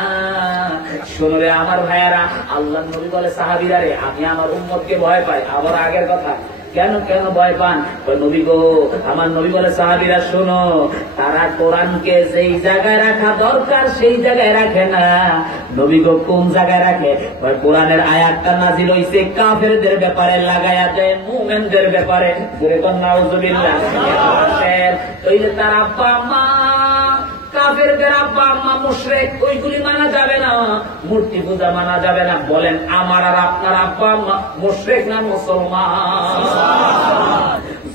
শোনো রে আমার ভাইয়ারা, আল্লাহর নবী বলে সাহাবীরা রে, আমি আমার উম্মতকে ভয় পাই। আবার আগের কথা, কেন কেন ভয় পান? নবী গো, আমার নবী বলে সাহাবীরা শোনো, তারা কোরআনকে যেই জায়গায় রাখা দরকার সেই জায়গায় রাখে না। নবী গো কোন জায়গায় রাখে? কোরআনের আয়াতটা নাযিল হইছে কাফেরদের ব্যাপারে, লাগায়া দেয় মুমিনদের ব্যাপারে। জোরে কোন নাউযুবিল্লাহ। তাইলে তার আব্বা মা কাফেরদের আব্বা আম্মা মুশরিক, ওইগুলি মানা যাবে না, মূর্তি পূজা মানা যাবে না। বলেন আমার আর আপনার আব্বা আম্মা মুশরিক না মুসলমান?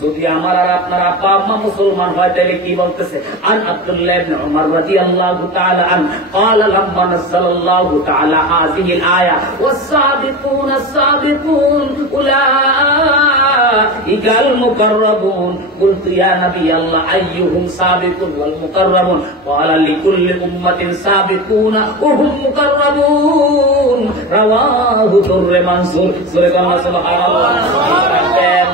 যদি আমার আর আপনার আব্বা আম্মা মুসলমান হয় তাহলে কি বলতেছে? আন আব্দুল্লাহ ইবনে উমর রাদিয়াল্লাহু তাআলা আন قال لما نزل الله تعالى هذه الآية والسابقون السابقون أولئك المقربون قلت يا نبي الله أيهم سابقون والمقربون قال لكل أمة سابقون وهم مقربون رواه در منصور سبحان الله।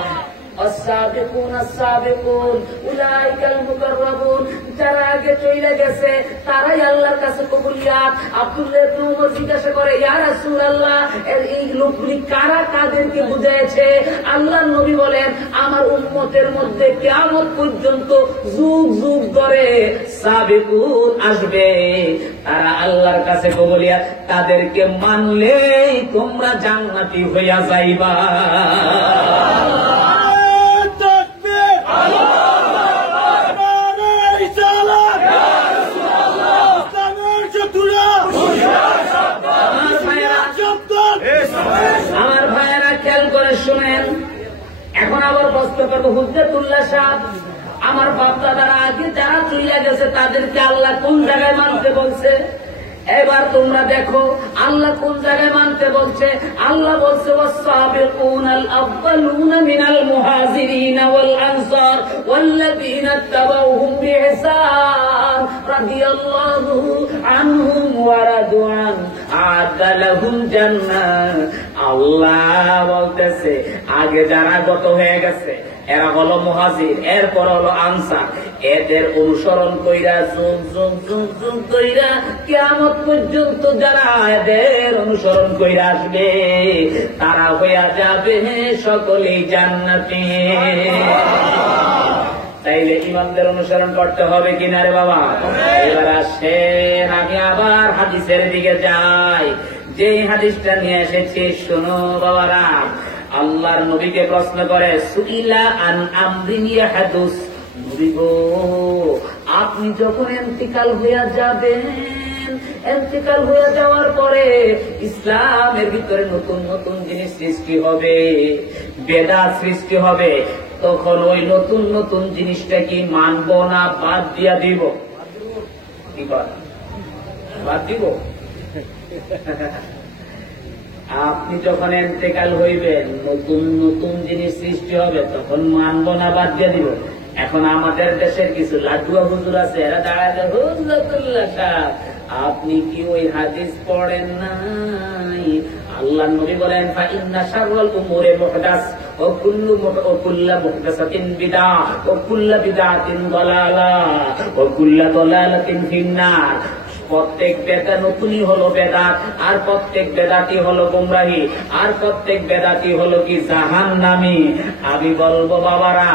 السابقون السابقون أولئك المقربون, যারা আগে চলে গেছে তারাই আল্লাহর কাছে কবুলিয়াত। আব্দুল্লাহ ইবনে উমর জিজ্ঞাসা করে, ইয়া রাসূলুল্লাহ, এই লোকগুলি কারা, কাদেরকে বুঝাইছে? আল্লাহর নবী বলেন, আমার উম্মতের মধ্যে কিয়ামত পর্যন্ত যুগ যুগ ধরে সাবিকুন আসবে, তারা আল্লাহর কাছে কবুলিয়াত, তাদেরকে মানলেই তোমরা জান্নাতি হইয়া যাইবা। আমার ভাইয়েরা খেয়াল করে শুনেন, এখন আবার প্রশ্ন করবো, হুজ্জাতুল্লাহ সাহেব, আমার বাপ দাদারা আগে যারা চলে গেছে তাদেরকে আল্লাহ কোন জায়গায় মানতে বলছে? এবার তোমরা দেখো আল্লাহ কোন জায়গায় মানতে বলছে। আল্লাহ বলছে ওয়াস-সাবিকুনাল আউয়ালুনা মিনাল মুহাজিরিনা ওয়াল আনসার ওয়াল্লাযীনা তাবাউহুম বিইহসান রাদিয়াল্লাহু আনহুম ওয়া রাদু আন আ'আদ্দা লাহুম জান্নাত। আল্লাহ বলতেছে আগে যারা গত হয়ে গেছে এরা হলো মুহাজির, এরপর হলো আনসার, এদের অনুসরণ কইরা যুগ যুগ যুগ যুগ কইরা কিয়ামত পর্যন্ত যারা এদের অনুসরণ কইরা আসবে তারা হইয়া যাবে সকলেই জান্নাতি। তাইলে ইমামদের অনুসরণ করতে হবে কিনা রে বাবা? এবার আসেন আমি আবার হাদিসের দিকে যাই, যে হাদিসটা নিয়ে এসেছি শোনো বাবারা। আল্লাহর নবীকে প্রশ্ন করে, সুইলা আন আমরিন ইয়াহদুস, নবী গো আপনি যখন ইন্তিকাল হইয়া যাবেন ইন্তেকাল হয়ে যাওয়ার পরে ইসলামের ভিতরে নতুন নতুন জিনিস সৃষ্টি হবে, বেদাত সৃষ্টি হবে। তখন ওই নতুন নতুন জিনিসটা কি মানব না বাদ দিয়া দিব? কি কর বাদ দিব? আপনি যখন ইন্তেকাল হইবেন নতুন নতুন জিনিস সৃষ্টি হবে, তখন মানব না বাদ দিয়ে দিব? এখন আমাদের দেশের কিছু লাডুয়া হুজুর আছে, এরা দাঁড়ায় হুজুরুল্লাহ সাহেব আপনি কি ওই হাদিস পড়েন নাই? আল্লাহ নবী বলেন ফাইন্না শাররাল উমুরি মুহদাস ওয়া কুল্লু মুহদাসাতিন বিদআহ ওয়া কুল্লু বিদআতিন দালালাহ ওয়া কুল্লু দালালাতিন ফিন্নার। প্রত্যেক বেদা নতুনই হলো বেদাত, আর প্রত্যেক বেদাতি হলো গুমরাহি, আর প্রত্যেক বেদাতি হলো কি জাহান্নামী। আমি বলবো বাবারা,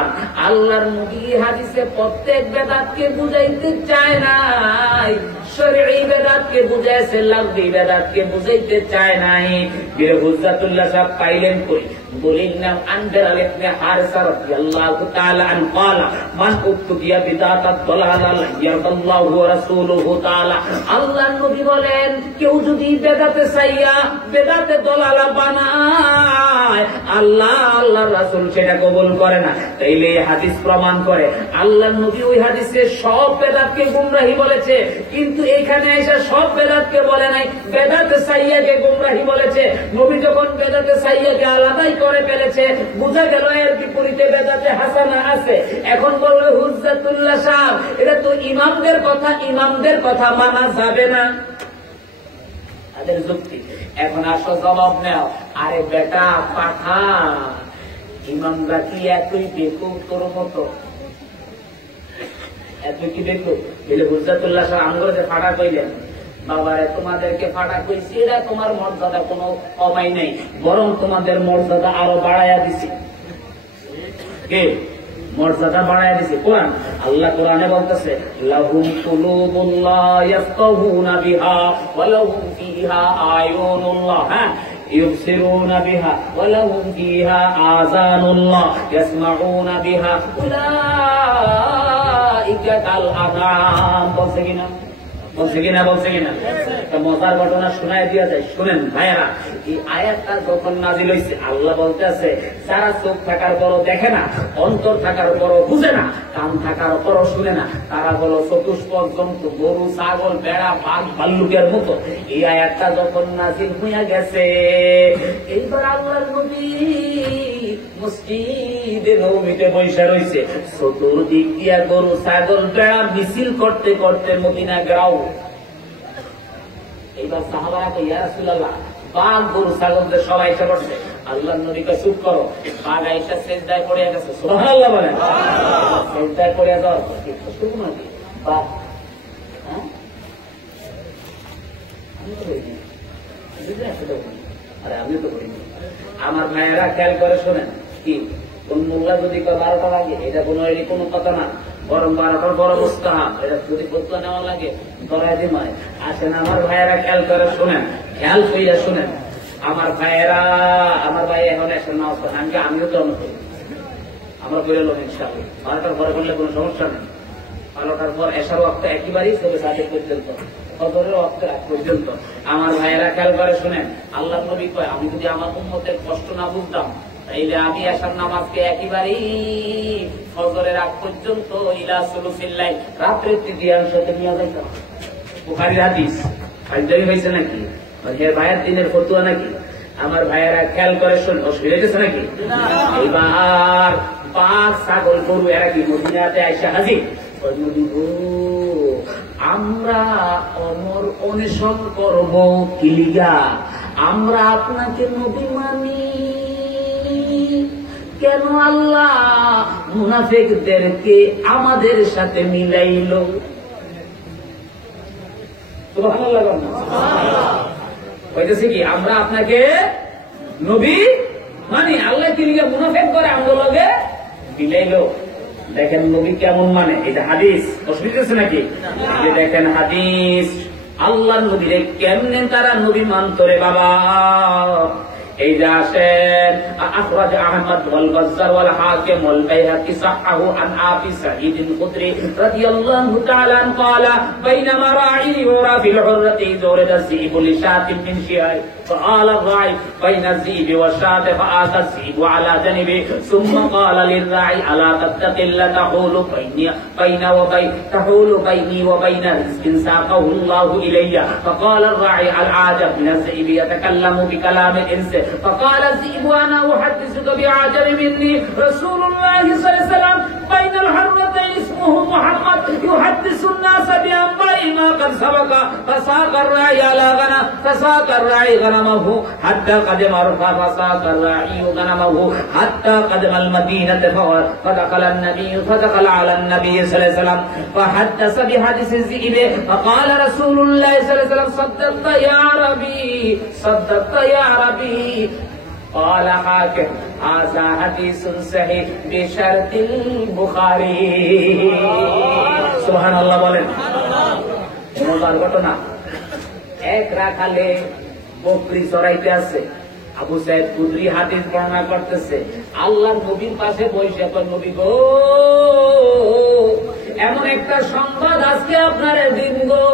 আল্লাহর নবী হাদিসে প্রত্যেক বেদাতকে বুঝাইতে চায় নাই, শরঈ বেদাতকে বুঝাইছে, লাফজি বেদাতকে বুঝাইতে চায় নাই। বীর হুজ্জাতুল্লাহ সাহেব পাইলেন কই? বলিন নাম আনজার ইবনে হারিসা রাদিয়াল্লাহু তাআলা আন ক্বালা মান উক্তিয়া বিদাতাত দালালাল ইয়ারদাল্লাহু ওয়া রাসূলুহু তাআলা। আল্লাহর নবী বলেন কেউ যদি বেদাতে চাইয়া বেদাতে দলালা বানায়, আল্লাহ আল্লাহর রাসূল সেটা কবুল করে না। তাইলে এই হাদিস প্রমাণ করে আল্লাহর নবী ওই হাদিসে সব বেদাতকে গুমরাহি বলেছে, কিন্তু এখানে এসে সব বেদাতকে বলে নাই, বেদাতে চাইয়াকে গুমরাহি বলেছে। নবী যখন বেদাতে চাইয়াকে আলাদাই করে ফেলেছে, বুঝা গেল এর বিপরীতে বেদাতে হাসানা আছে। এখন বলবে হুজ্জাতুল্লাহ সাহেব এটা তো ইমামদের কথা, ইমামদের কথা মানা যাবে না, তাদের যুক্তি। এখন আসো জবাব নেও। আরে বেটা পাঠা, ইমামরা কি এতই বেকুব তোর মতো? এত কি বেকুব? বলে হুজ্জাতুল্লাহ সাহেব আমগুলো যে ফাটা কইলেন, বাবারে তোমাদেরকে ফাটা কইছি, এরা তোমার মর্যাদা কোনো কমাই নেই, বরং তোমাদের মর্যাদা আরো বাড়াইয়া দিছি। কে মর্যাদা বাড়াইয়া দিছে? কোরআন। আল্লাহ কোরআনে বলতেছে লাহুম কুলুবুন লা ইয়াফকাহুনা বিহা ওয়া লাহুম ফিহা আয়ুনুল্লাহ ইউবসিরুনা বিহা ওয়া লাহুম ফিহা আযানুল্লাহ ইয়াসমাউনা বিহা উলাইকা কাল আযাম। বলছে কিনা? বলছে কিনা? বলছে কিনা? মজার ঘটনা শোনায় দিয়া যায়, শুনেন ভাইয়েরা। এই আয়াতটা যখন নাজিল হয়েছে, আল্লাহ বলতে আছে যারা চোখ থাকার পরও দেখে না, অন্তর থাকার পরও বুঝে না, কান থাকার পরও শুনে না, তারা হলো চতুষ্পদ জন্তু, গরু, ছাগল, বেড়া, বাঘ, ভাল্লুকের মতো। এই আয়াতটা যখন নাজিল হইয়া গেছে, এইবার আল্লাহর নবী মসজিদে নববীতে বৈশা রয়েছে, চতুর্দিক দিয়া গরু, ছাগল, বেড়া মিছিল করতে করতে মদিনা গ্রাউ। এইবার সাহাবারা কই ইয়া রাসূলুল্লাহ বাঘ, গরু, ছাগলদের সবাই এসে পড়ছে। আল্লাহর নবীকে চুপ করো। বাঘ আইসা সেজদায় পড়ে গেছে, সুবহানাল্লাহ বলেন। সেজদায় পড়ে যাও শুরু নাকি বাঘ? আরে আমি তো করিনি। আমার মায়েরা খেয়াল করে শোনেন, কি কোন মোল্লা যদি 12টা লাগে, এটা কোনো কথা না, বরং 12টার বড় মুস্তাহাব। এটা যদি ফতোয়া নেওয়া লাগে ধরাই দিই মায়। আসেন আমার ভাইয়েরা খেয়াল করে শোনেন, খেয়াল কইরা শোনেন আমার ভাইয়েরা। আমার ভাই এখন এসে নামাজ পড়েন, আমিও তো অনুকূল, আমরা করে লোক ইনশাআল্লাহ। 12টার পরে করলে কোনো সমস্যা নেই। 12টার পর এসার ওয়াক্ত একেবারেই চলে সাথে পর্যন্ত, ফজরের ওয়াক্তের আগ পর্যন্ত। আমার ভাইয়েরা খেয়াল করে শোনেন, আল্লাহ নবী কয় আমি যদি আমার উম্মতের কষ্ট না বুঝতাম, তাইলে আমি এসার নামাজকে একেবারেই ফজরের আগ পর্যন্ত ইলা সুলুসিল লাইল, রাত্রের তৃতীয়াংশতে নিয়ে যাইতাম। বুখারীর হাদিস। ফাইদাই হয়েছে নাকি? ভাইয়ের দিনের ফতুয়া নাকি? আমার ভাইয়েরা খেয়াল করে শোন, অসুবিধা হয়েছে নাকি? এবার পাঁচ ছাগল, গরু এরা কি মদিনাতে আইসা হাজির। আমরা অমর অন্বেষণ করব কিলিগা, আমরা আপনাকে নবী মানি, কেন আল্লাহ মুনাফিকদেরকে আমাদের সাথে মিলাইল? সুবহানাল্লাহ। কইতেছে কি আমরা আপনাকে নবী মানি, আল্লাহ কি লিগে মুনাফিক করে আমাদের লগে মিলাইল? দেখেন নবী কেমন মানে, এটা হাদিস, অসুবিধা আছে নাকি? দেখেন হাদিস, আল্লাহ নবীরে কেমনে তারা নবী মানত রে বাবা। এই যে আসেন আখরাজ আহমদ ওয়াল বাজ্জার ওয়াল হাকিম ওয়াল বাইহাকি সাহহু আন আবি সাঈদ الخدري رضي الله تعالى عنه قال بينما راعي يرى في الحرة زورد الذئب لشاة من شياه فقال الراعي بين الذئب والشاة فآتى الذئب على جانبه ثم قال للراعي ألا تتق الله تحول بيني وبين رزق ساقه الله إلي فقال الراعي العاجب من الذئب يتكلم بكلام الإنس فقال الذئب أنا أحدثك بعجب مني رسول الله صلى الله عليه وسلم بين الحرتين اسمه محمد يحدث الناس بأنباء ما قد سبق فساق الراعي على غنم فساق الراعي غنمه حتى قدم عرفة فساق الراعي غنمه حتى قدم المدينة فدخل على النبي صلى الله عليه وسلم فحدث بحديث الذئب فقال رسول الله صلى الله عليه وسلم صدقت يا عربي صدقت يا عربي قال حاكم هذا حديث صحيح بشرط البخاري سبحان الله বলেন মজার ঘটনা এক রাখালে বকরি চড়াইতে আছে আবু সাইদ খুদরি হাদিস বর্ণনা করতেছে আল্লাহর নবীর পাশে বসে কয় নবী গো এমন একটা সংবাদ আজকে আপনারে দিন গো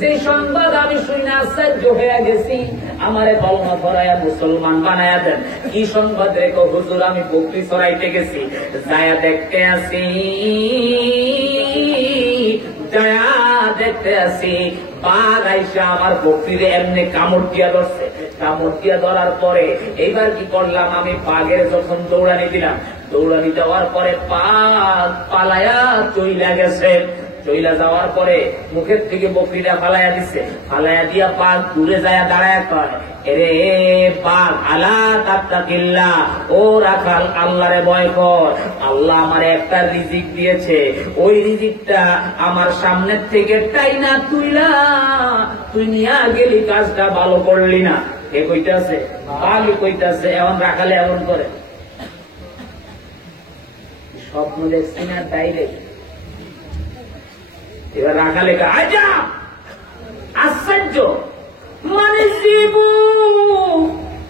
যে সংবাদ আমি শুনে আশ্চর্য হয়ে গেছি আমারে কলমা পড়ায়া মুসলমান বানায়া দেন কি সংবাদ রেখো হুজুর আমি বকরি চড়াইতে গেছি যায়া দেখতে আসি বাঘ আইসা আমার বকরিরে এমনি কামড় দিয়া ধরছে কামড় দিয়া ধরার পরে এইবার কি করলাম আমি বাঘের যখন দৌড়ানি দিলাম দৌড়ানি দেওয়ার পরে বাঘ পালায়া চইলা গেছে চইলা যাওয়ার পরে মুখের থেকে বকরিটা ফালাইয়া দিচ্ছে ফালাইয়া দিয়া বাঘ দূরে যায় দাঁড়ায় কয় এরে বাঘ আলা তাত্তাকিল্লাহ ও রাখাল আল্লাহরে ভয় কর আল্লাহ আমারে একটা রিজিক দিয়েছে ওই রিজিকটা আমার সামনের থেকে টাইনা তুই নিয়া গেলি কাজটা ভালো করলি না কে কইতাছে বাঘই কইতাছে এমন রাখালে এমন করে স্বপ্ন দেখছি না ডাইরেক্ট এবার রাখা লেখা আজা আশ্চর্য মানে জীবু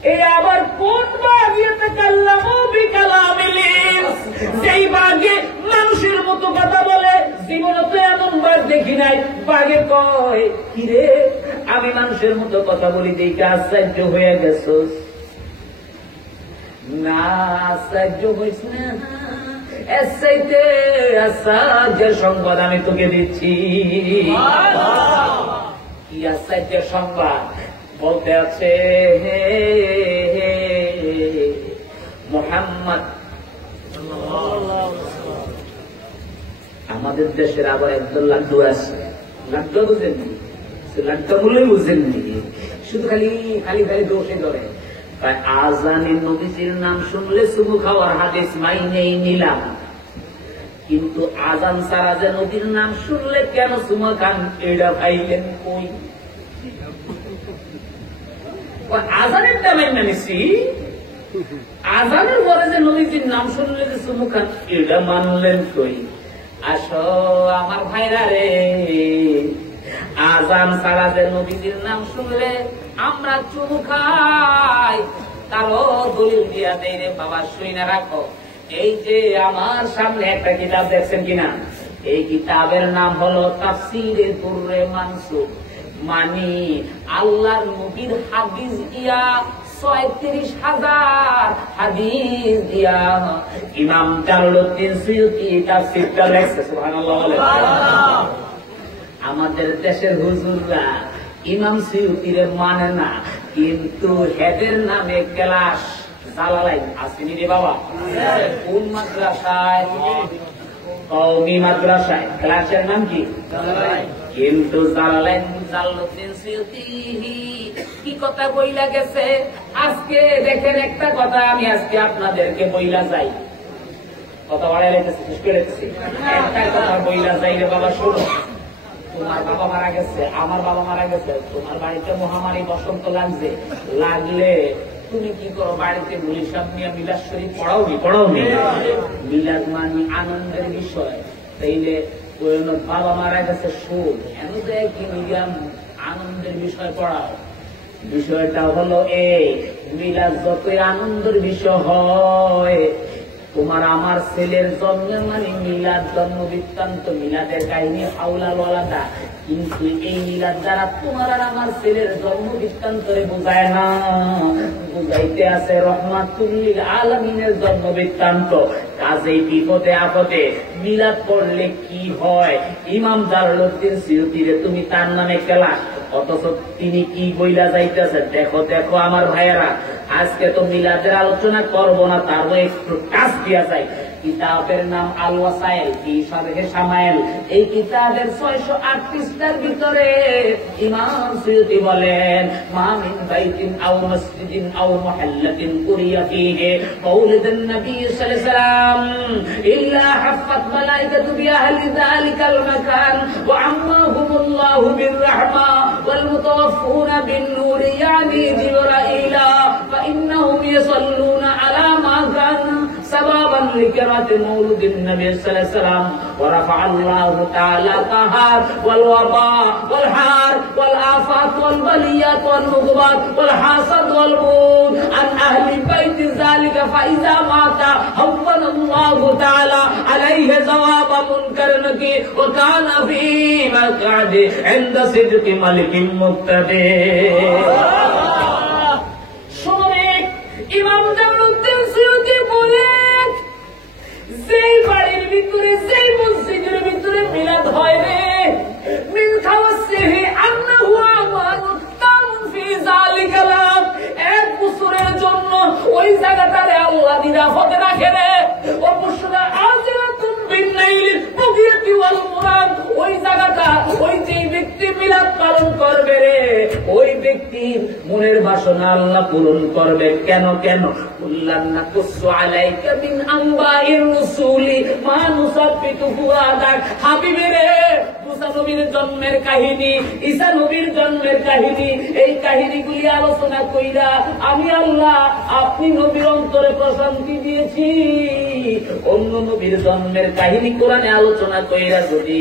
এই আবার কোন বাগিয়েতে কাল্লাম সেই বাগে মানুষের মতো কথা বলে জীবনে তো এমন বাঘ দেখি নাই বাঘে কয় কিরে আমি মানুষের মতো কথা বলি দেখে আশ্চর্য হয়ে গেছ না আশ্চর্য হইস না যে সংবাদ আমি তোকে দিচ্ছি কি আশ্চর্য সংবাদ বলতে আছে মুহাম্মদ আমাদের দেশের আবার একদল লাড্ডু আছে লাড্ডু বুঝেননি লাড্ডু বলে বুঝেননি শুধু খালি খালি খালি দোষে ধরে আজানের নবীজির নাম শুনলে চুমু খাওয়ার হাদিস মাইনেই নিলাম কিন্তু আজান ছাড়া যে নবীর নাম শুনলে কেন চুমা খান এটা পাইলেন কই আজানেরটা মাইনা নিছি আজানের পরে যে নবীজির নাম শুনলে যে চুমু খান এটা মানলেন কই আসো আমার ভাইরা রে আজান ছাড়া যে নবীজির নাম শুনলে আমরা চুমু খাই তারও দলিল দিয়া দেয় রে বাবা শুই না রাখো এই যে আমার সামনে একটা কিতাব দেখছেন কিনা এই কিতাবের নাম হলো তাফসীরে দুররে মানসুর মানে আল্লাহর নবীর হাদিস দিয়া ৩৬,০০০ হাদিস দিয়া ইমাম জালালউদ্দিন সুয়ুতী তাফসীরটা লেখছে সুবহানাল্লাহ বলে আমাদের দেশের হুজুররা ইমাম সুয়ুতীরে মানে না কিন্তু হেদের নামে ক্লাস জালালাইন আসেনি রে বাবা কোন মাদ্রাসায় কওমি মাদ্রাসায় ক্লাসের নাম কি কিন্তু জালালাইন জালালউদ্দিন সুয়ুতী কি কথা বইলা গেছে আজকে দেখেন একটা কথা আমি আজকে আপনাদেরকে বইলা যাই কথা বাড়াই রেখেছি শেষ করে রেখেছি একটা কথা বইলা যাই রে বাবা শোনো তোমার বাবা মারা গেছে আমার বাবা মারা গেছে তোমার বাড়িতে মহামারী বসন্ত লাগলে তুমি কি করো বাড়িতে মুলিসাব নিয়ে মিলাদ শরীফ পড়াওনি মিলাদ মানে আনন্দের বিষয় তাইলে বাবা মারা গেছে শোক এন কি মিডিয়াম আনন্দের বিষয় পড়াও বিষয়টা হলো এই, মিলাদ যতই আনন্দের বিষয় হয়, তোমার আমার ছেলের জন্ম মানে মিলাদ, জন্ম বৃত্তান্ত, মিলাদের কাহিনী হাওলাল ওয়ালাদা, কিন্তু এই মিলাদ দ্বারা তোমার আর আমার ছেলের জন্ম বৃত্তান্তরে বোঝায় না, বুঝাইতে আছে রহমাতুল লিল আলামিনের জন্ম বৃত্তান্ত। কাজেই বিপদে আপদে মিলাদ পড়লে কি হয়, ইমাম জালালউদ্দিন সিয়ুতিরে তুমি তার নামে কেলাস, অথচ তিনি কি বইলা যাইতেছে। দেখো দেখো আমার ভাইয়েরা, আজকে তো মিলাদের আলোচনা করব না, তারও একটু কাজ দিয়া যায়। কিতাবের নাম আল ওয়াসাইল ফি শারহে শামাইল। এই কিতাবের 608 পৃষ্ঠার ভিতরে ইমাম সুয়ুতি বলেন, মা মিন বাইতিন আও মসজিদিন আও মুহাল্লাতিন কুরিয়া ফীহি মাউলিদুন নবী সাল্লাল্লাহু আলাইহি ওয়াসাল্লাম ইল্লা হাফাত মালাইকাতু বিআহলি যালিকাল মাকান ওয়া আম্মাহুমুল্লাহু বিররহমা ওয়াল মুতাওয়াফফুনা বিন নূর ইয়ানি জিবরাইলা ফা ইন্নাহুম ইয়াসাল্লুনা আলা মা কানা সাবাবান লিকিরাতি মাউলিদিন নবী সাল্লাল্লাহু আলাইহি ওয়াসাল্লাম ওয়া রাফা আল্লাহু তাআলা তাহার ওয়াল ওয়াবা ওয়াল হার ওয়াল আফাত ওয়াল বালিয়াত ওয়াল মুগবাত ওয়াল হাসাদ ওয়াল মুদ আন আহলি বাইতি যালিকা ফাইজা মাতা হাওয়ানাল্লাহু তাআলা আলাইহি যাওয়াবা মুনকার নাকি ওয়া কানা ফি মাকাদি ইনদা সিদকি মালিকিন মুক্তাদি। ইমাম জালালউদ্দিন সিয়ুতি বলেন, যেই বাড়ির ভিতরে, যেই মসজিদের ভিতরে মিলাদ হয় রে, মিন খাওয়াসিহি আন্নাহু আমানুন তামুন ফি যালিকাল আম, 1 বছরের জন্য ওই জায়গাটারে আল্লাহ নিরাপদে রাখে রে। অবশ্যই আজিরাতুন বিনাইলি বুগিয়াতি ওয়াল মুরাদ, ওই জায়গাটা, ওই যে ব্যক্তি মিলাদ পালন করবে রে, ওই ব্যক্তির মনের বাসনা আল্লাহ পূরণ করবে। কেন কেন? কুল্লান্না কুসু আলাইকা মিন আম্বাইর রাসূলি মা নুসাব্বিতু ফুআদাক। হাবিবে রে, মুসা নবীর জন্মের কাহিনী, ঈসা নবীর জন্মের কাহিনী, এই কাহিনীগুলি আলোচনা কইরা আমি আল্লাহ আপনি নবীর অন্তরে প্রশান্তি দিয়েছি। অন্য নবীর জন্মের কাহিনী কোরআনে আলোচনা কইরা যদি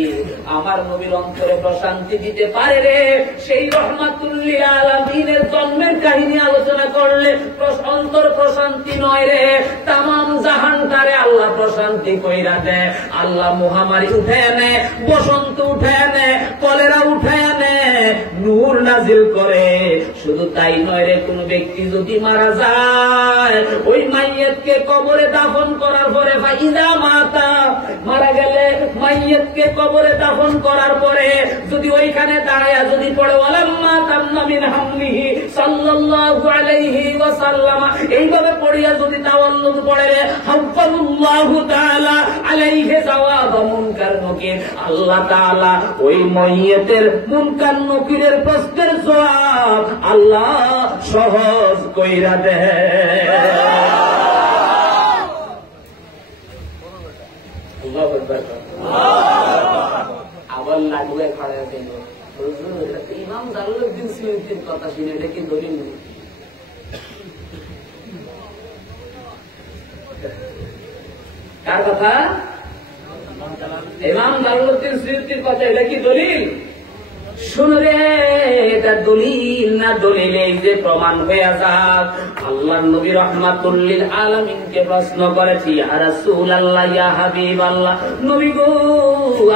আমার নবীর অন্তরে প্রশান্তি দিতে পারে রে, সেই রহমাতুল লিল আলামিনের জন্মের কাহিনী আলোচনা করলে অন্তর প্রশান্তি নয় রে, তামাম জাহানটারে আল্লাহ প্রশান্তি কইরা দেয়। আল্লাহ মহামারী উঠে আনে, বসন্ত উঠে আনে, কলেরা উঠে আনে, নূর নাজিল করে। শুধু তাই নয় রে, কোন ব্যক্তি যদি মারা যায়, ওই মাইয়াতকে কবরে দাফন করার পরে ফাইদা মাতা, মারা গেলে মাইয়াতকে কবরে দাফন করার পরে যদি ওইখানে দাঁড়ায়া যদি পড়ে ওয়ালাম্মা তাম্মা মিন হামলিহি সাল্লাল্লাহু আলাইহি ওয়াসাল্লাম, এইভাবে পড়িয়া যদি তাওয়াল্লুদ পড়ে রে, হাফাজাল্লাহু তাআলা আলাইহি যাওয়াবা মুনকার নকির, আল্লাহ তাআলা ওই মাইয়াতের মুনকার নকিরের প্রশ্নের জবাব আল্লাহ সহজ কইরা দেয়। আবার লাগবে খড়ে দিল ইমাম জালালউদ্দিন সিয়ুতির কথা শুনে, এটা কি দলিল? কার কথা? ইমাম জালালউদ্দিন সিয়ুতির কথা, এটা কি দলিল? শুনরে, এটা দলিল না দলিল এই যে প্রমাণ হয়ে যাক। আল্লাহর নবী রাহমাতুল লিল আলামিনকে প্রশ্ন করেছি, ইয়া রাসূলুল্লাহ, ইয়া হাবিবাল্লাহ, নবী গো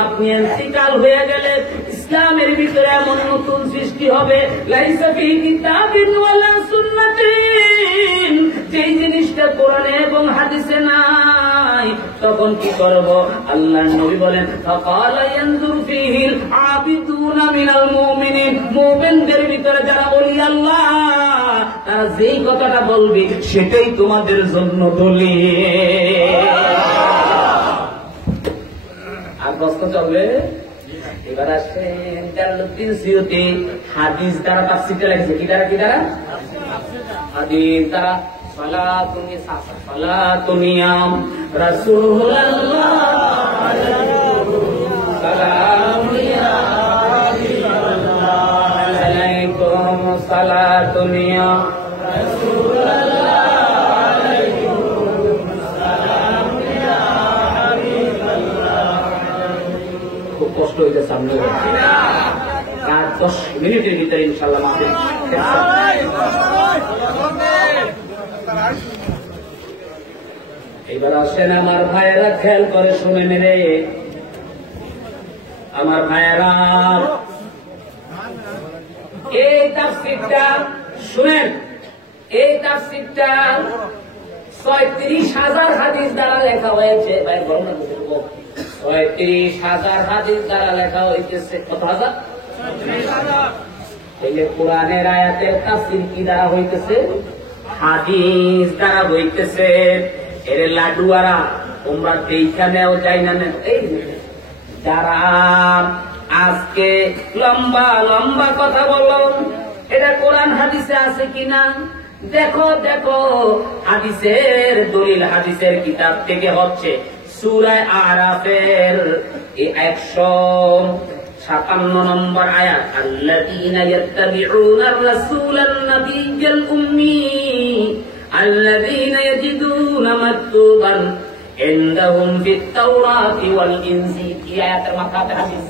আপনি ইন্তিকাল হয়ে গেলে ইসলামের ভিতরে এমন নতুন সৃষ্টি হবে, লাইসা ফি কিতাবিন ওয়ালা সুন্নাতিন, যেই জিনিসটা কোরআনে এবং হাদিসে নাই, তখন কি করব? আল্লাহর নবী বলেন, ফাকালা ইয়ানজুরু ফীহিল আবিদুনা মিনাল মুমিনিন, মুমিনদের ভিতরে যারা ওলি আল্লাহ, তারা যেই কথাটা বলবে সেটাই তোমাদের জন্য দলিল। আর প্রশ্ন চলবে। এবার আসেন জালালউদ্দিন সিয়ুতি হাদিস দ্বারা তাফসীরটা লিখেছে, কি দ্বারা? কি দ্বারা? হাদিস দ্বারা। সালাতুনিয়াম রাসূলুল্লাহ সালামিয়া আলাইকুম সালাতুনিয়া রাসূলুল্লাহ আলাইকুম সালামিয়া হাবিবাল্লাহ। খুব কষ্ট হইতে সামনে কাজ 10 মিনিটের ভিতরে ইনশাআল্লাহ মাহফিল। এবার আসেন আমার ভাইয়েরা, খেয়াল করে শুনেন রে আমার ভাইয়েরা, এই তাফসীরটা শুনেন। এই তাফসীরটা 36,000 হাদিস দ্বারা লেখা হয়েছে। ভাই বর্ণনা করব, 36,000 হাদিস দ্বারা লেখা হয়েছে। কত হাজার? 36,000। এই যে কোরআনের আয়াতের তাফসীর কি দ্বারা হইতেছে? হাদিস দ্বারা হইতেছে। এর লাডুয়ারা তোমরা এইখানেও যাই না, এই যারা আজকে লম্বা লম্বা কথা বলো, এটা কোরআন হাদিসে আছে কিনা দেখো। দেখো হাদিসের দলিল, হাদিসের কিতাব থেকে হচ্ছে সূরা আরাফের 157 নম্বর আয়াত, আল্লাযীনা ইয়াত্তাবিউনার রাসূলান নাবিয়্যাল উম্মি আল্লাযীনা ইয়াজিদুনা মাকতুবান ইনদাহুম ফিত তাওরাতি ওয়াল ইনজিল। এই আয়াতের মাথাতে হাদিস।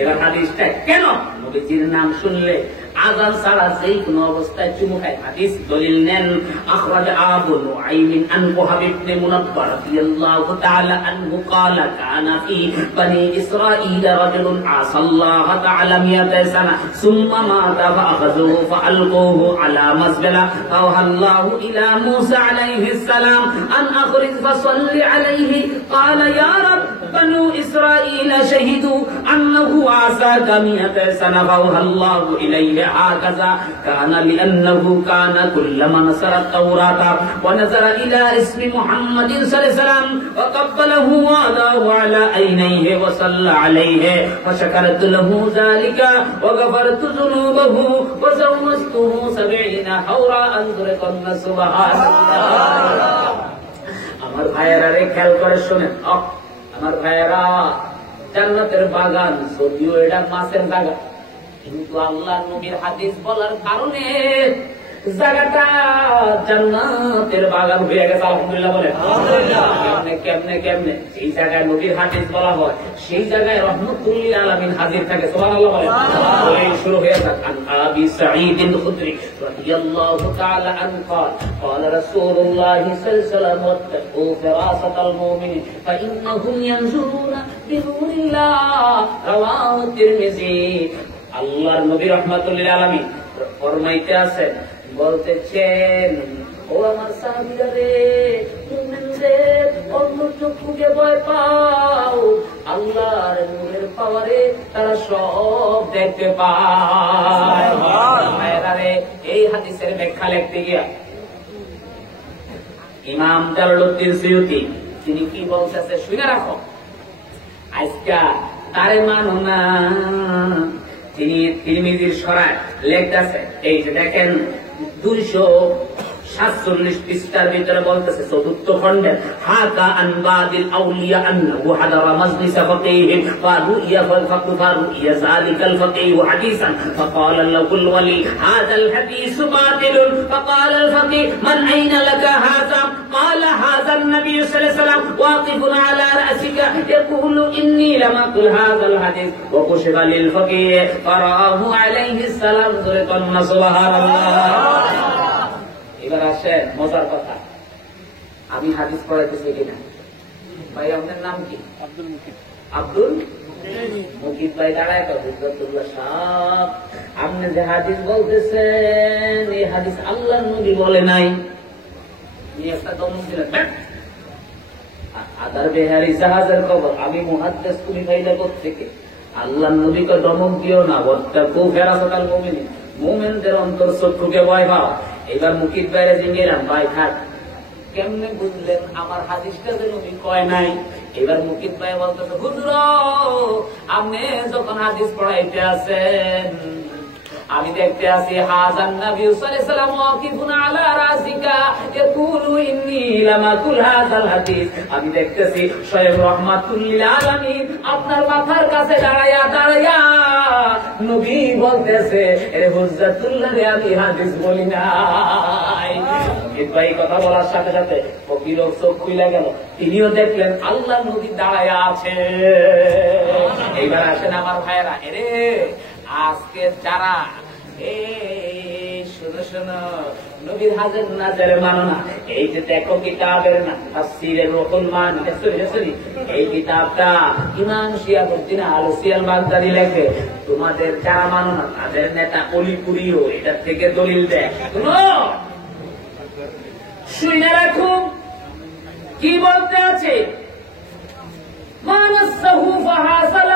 এবার হাদিসটা কেন? নবীজির নাম শুনলে আযান ছাড়া যেই কোনো অবস্থায় চুমু খায়। হাদিস দলিল নেন, আখরাজ আবু নুআইম আন ওয়াহাব ইবনে মুনাব্বার রাদিয়াল্লাহু তাআলা আনহু ক্বালা কানা ফি বনি ইসরাঈল রাজুলুন আসাল্লাহু তাআলা মিয়াতা সানা সুম্মা মাতা ফাআখাযুহু ফাআলকুহু আলা মাসবালা ফাওহাল্লাহু ইলা মূসা আলাইহিস সালাম আন আখরিজ ফাসাল্লি আলাইহি ক্বালা ইয়া রাব বনু ইসরাঈল শাহিদু আন্নাহু আসাকা মিয়াতা সানা ফাওহাল্লাহু ইলাইহি هكذا كان لأنه كان كلما نصر التوراة ونظر إلى اسم محمد صلى الله عليه وسلم وقبله وأداه على عينيه وصلى عليه فشكرت له ذلك وغفرت ذنوبه وزوجته 70 حورا أنظركن سبحان الله। আমার ভাইয়েরা রে খেয়াল করে শোনেন, আমার ভাইয়েরা, জান্নাতের বাগান যদিও এটা মাছের জায়গা, কিন্তু আল্লাহ নবীর হাদিস বলার কারণে জায়গাটা জান্নাতের বাগান হয়ে গেছে। আলহামদুলিল্লাহ বলে। কেমনে কেমনে কেমনে? সেই জায়গায় নবীর হাদিস বলা হয়, সেই জায়গায় রহমতুল লিল আলামিন হাজির থাকে। সুবহানাল্লাহ বলে। শুরু হয়ে থাকে আন আবি সাঈদ আল-খুদরি রাদিয়াল্লাহু তাআলা আনহু قال قال رسول الله صلى الله عليه وسلم واتقوا فراسة المؤمن فإنهم ينظرون بنور الله رواه الترمذي। আল্লাহর নবী রাহমাতুল্লিল আলামিন ফরমাইতে আছেন, বলতেছেন, ও আমার সাহাবীরা রে, মুমিনদের অন্য চক্ষুকে ভয় পাও, আল্লাহর নূরের পাওয়ারে তারা সব দেখতে পায়। ভাইরা রে, এই হাদিসের ব্যাখ্যা লিখতে গিয়া ইমাম জালালউদ্দিন সুয়ুতি তিনি কি বলতেছে শুনে রাখো। আজকা তারে মানো না, তিনি তিরমিজির সরায় লেখতেছে, এই যে দেখেন 247 পৃষ্ঠার ভিতরে বলতেছে, চতুর্থ খণ্ডের হাকা আন বাদিল আউলিয়া আন্নাহু হাদারা মাজলিস ফাকিহ ফারুইয়া ফারুইয়া যালিকাল ফাকিহ হাদিসান ফাকালা লাহুল ওয়ালি হাযাল হাদিস বাতিলুন ফাকালা আল ফাকিহ মান আইনা লাকা হাযা ক্বালা হাযা an-nabiy sallallahu alayhi wasallam ওয়াকিফুন আলা রাসিকা ইয়াকুলু ইন্নী লাম আকুল হাযাল হাদিস ওয়া কুশিবা লিল ফাকিহ ফারাহু আলাইহিস সালাম। সুবহানাল্লাহ। এবার আসেন মজার কথা, আমি হাদিস পড়াইতেছি কিনা? ভাই আপনার নাম কি? আব্দুল মুকিত। আব্দুল মুকিত ভাই দাঁড়ায় হুজুরতুল্লাহ সাহেব, আপনি যে হাদিস বলতেছেন এই হাদিস আল্লাহর নবী বলে নাই। একটা দমন দিলেন, আদার বেহারি জাহাজের খবর, আমি মুহাদ্দিস, তুমি ভাইলা কোত্থেকে? আল্লাহর নবীকে দমক দিও না, ওয়াত্তাকু ফিরাসাতাল মুমিনিন, মুমিনদের অন্তর চক্ষুকে ভয় পাও। এবার মুকিত বাইরে জিঙ্গেলাম, ভাই থাক, কেমনে বুঝলেন আমার হাদিসটা যে নবী কয় নাই? এবার মুকিত ভাই বলতেছে, হুজুর আপনি যখন হাদিস পড়াইতে আছেন আমি দেখতে আছি হাযান নবী সাল্লাল্লাহু আলাইহি ওয়াসাল্লাম ওয়াকিফুন আলা রাসিকা ইয়াকুলু ইন্নী লাম আকুল হাযাল হাদিস। আমি দেখতেছি স্বয়ং রাহমাতুল লিল আলামিন আপনার মাথার কাছে দাঁড়ায়া দাঁড়ায়া নবী বলতেছে, এ হুজ্জাতুল্লাহ রে আমি হাদিস বলি নাই। মুকিত ভাই কথা বলার সাথে সাথে ফকির চোখ খুলে গেল, তিনিও দেখলেন আল্লাহর নবী দাঁড়ায়া আছে। এইবার আসেন আমার ভাইয়েরা, এরে আজকে যারা শোনো শোনো নবীর হাজার নাজারে মানো না, এই যে দেখো কিতাবের না তাফসীরের রুহুল মানি, এই কিতাবটা ইমাম শিহাবুদ্দিন আল-হুসাইনি আল-বাগদাদি লেখে। তোমাদের যারা মানো না তাদের নেতা অলিপুরিও এটার থেকে দলিল দেয়। শুনে রাখো কি বলতে আছে। ما نصه فحاصل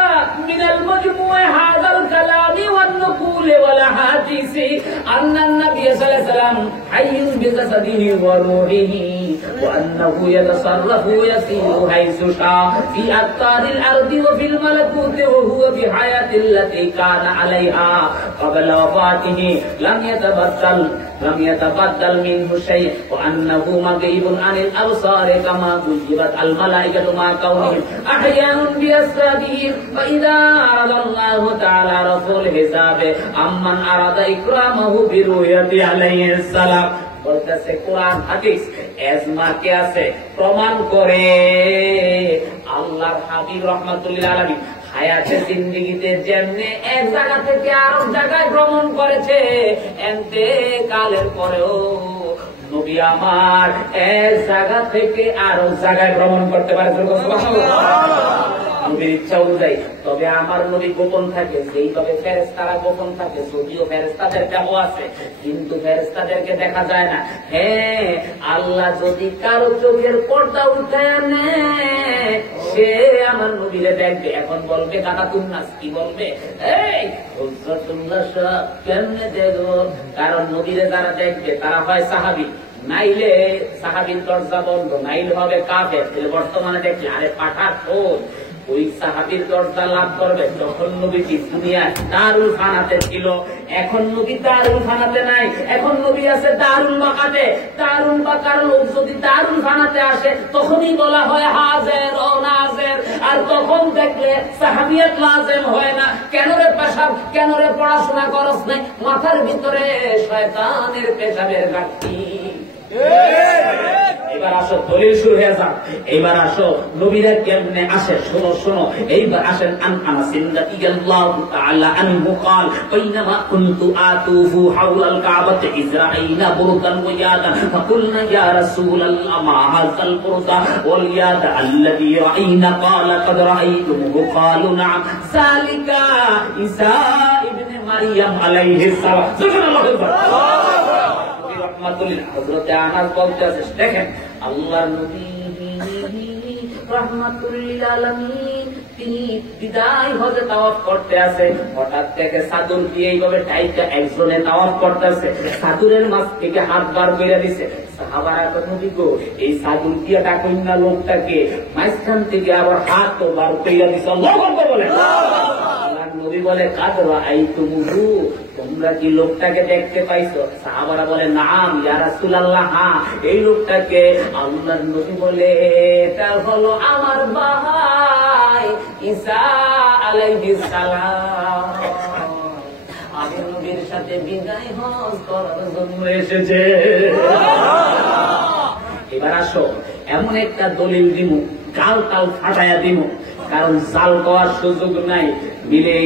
من المجموع هذا الكلام والنقول والأحاديث أن النبي صلى الله عليه وسلم حي بجسده وروحه وأنه يتصرف ويسير حيث شاء في أقطار الأرض وفي الملكوت وهو بحياة التي كان عليها قبل وفاته لم يتبدل منه شيء وأنه مغيب عن الأبصار كما غيبت الملائكة مع كونهم أحياء بأسرارهم فإذا أراد الله تعالى رفع الحساب عمن أراد إكرامه برؤيته عليه السلام। বলতেছে কোরআন হাদিস এজমাকে আছে প্রমাণ করে আল্লাহর হাবিব রাহমাতুল্লিল আলামিন হায়াতে জিন্দেগিতে যেমনে এক জায়গা থেকে আরেক জায়গায় ভ্রমণ করেছে, ইন্তেকালের পরেও নবী আমার এক জায়গা থেকে আরেক জায়গায় ভ্রমণ করতে পারে নবীর ইচ্ছা অনুযায়ী। তবে আমার নবী গোপন থাকে, যেইভাবে ফেরেশতারা গোপন থাকে, যদিও ফেরেশতাদের দেহ আছে কিন্তু ফেরেশতাদেরকে দেখা যায় না। হ্যাঁ, আল্লাহ যদি কারো চোখের পর্দা উঠায় নেয় সে আমার নবীরে দেখবে। এখন বলবে কাকাতুন্নাস কি বলবে, এই হুজরাতুল্লাহ সাহেব কেমনে দেখবো? কারণ নবীরে যারা দেখবে তারা হয় সাহাবী, নাইলে সাহাবীর দরজা বন্ধ, নাইলে হবে কাফের। বর্তমানে দেখলে আরে পাঠার খোঁজ ওই সাহাবীর দরজা লাভ করবে যখন নবীজি দুনিয়ায় দারুল ফানাতে ছিল। এখন নবী দারুল ফানাতে নাই, এখন নবী আছে দারুল বাকাতে। দারুল বাকার লোক যদি দারুল ফানাতে আসে তখনই বলা হয় হাজের ও নাজের, আর তখন দেখলে সাহাবিয়াত লাজেম হয় না। কেন রে পেশাব, কেন রে পড়াশোনা করস নাই? মাথার ভিতরে শয়তানের পেশাবের ঘাটতি। এবার আসো দলিল শুরু হয়ে যাক। এবার আসো নবীরা কেমনে আসে শোনো শোনো। এইবার আসেন আন আনাস রাদিয়াল্লাহু তাআলা আনহু قال بينما كنت اطوف حول الكعبة إذ رأينا بردا ويادا فقلنا يا رسول الله ما هذا البرد والياد الذي رأينا قال قد رأيتموه قالوا نعم ذلك عيسى ابن مريم عليه السلام। سبحان الله। হযরতে আনাস বলতেছে দেখেন আল্লাহর নবী রাহমাতুল্লিল আলামিন তিনি বিদায় হজে তাওয়াফ করতে আছে, হঠাৎ থেকে চাদর দিয়ে এইভাবে টাইটা একজনে তাওয়াফ করতেছে, চাদরের মাছ থেকে হাত বার করে দিছে। সাহাবারা তো নবী গো এই চাদর দিয়ে ডাকুন না লোকটাকে, মাঝখান থেকে আবার হাত তো বার করে দিছে। আল্লাহু আকবার বলে। নবী বলে কাদরা আইতুমুহু, তোমরা কি লোকটাকে দেখতে পাইছো? সাহাবারা বলে নাম ইয়া রাসূলুল্লাহ, হ্যাঁ এই লোকটাকে। আল্লাহর নবী বলে এটা হলো আমার ভাই ঈসা আলাইহিস সালাম। আমি নবীর সাথে বিদায় হজ করার জন্য এসেছে। এবার আসো এমন একটা দলিল দিমু, গাল তাল ফাটাইয়া দিমু, কারণ জাল করার সুযোগ নাই। মিলে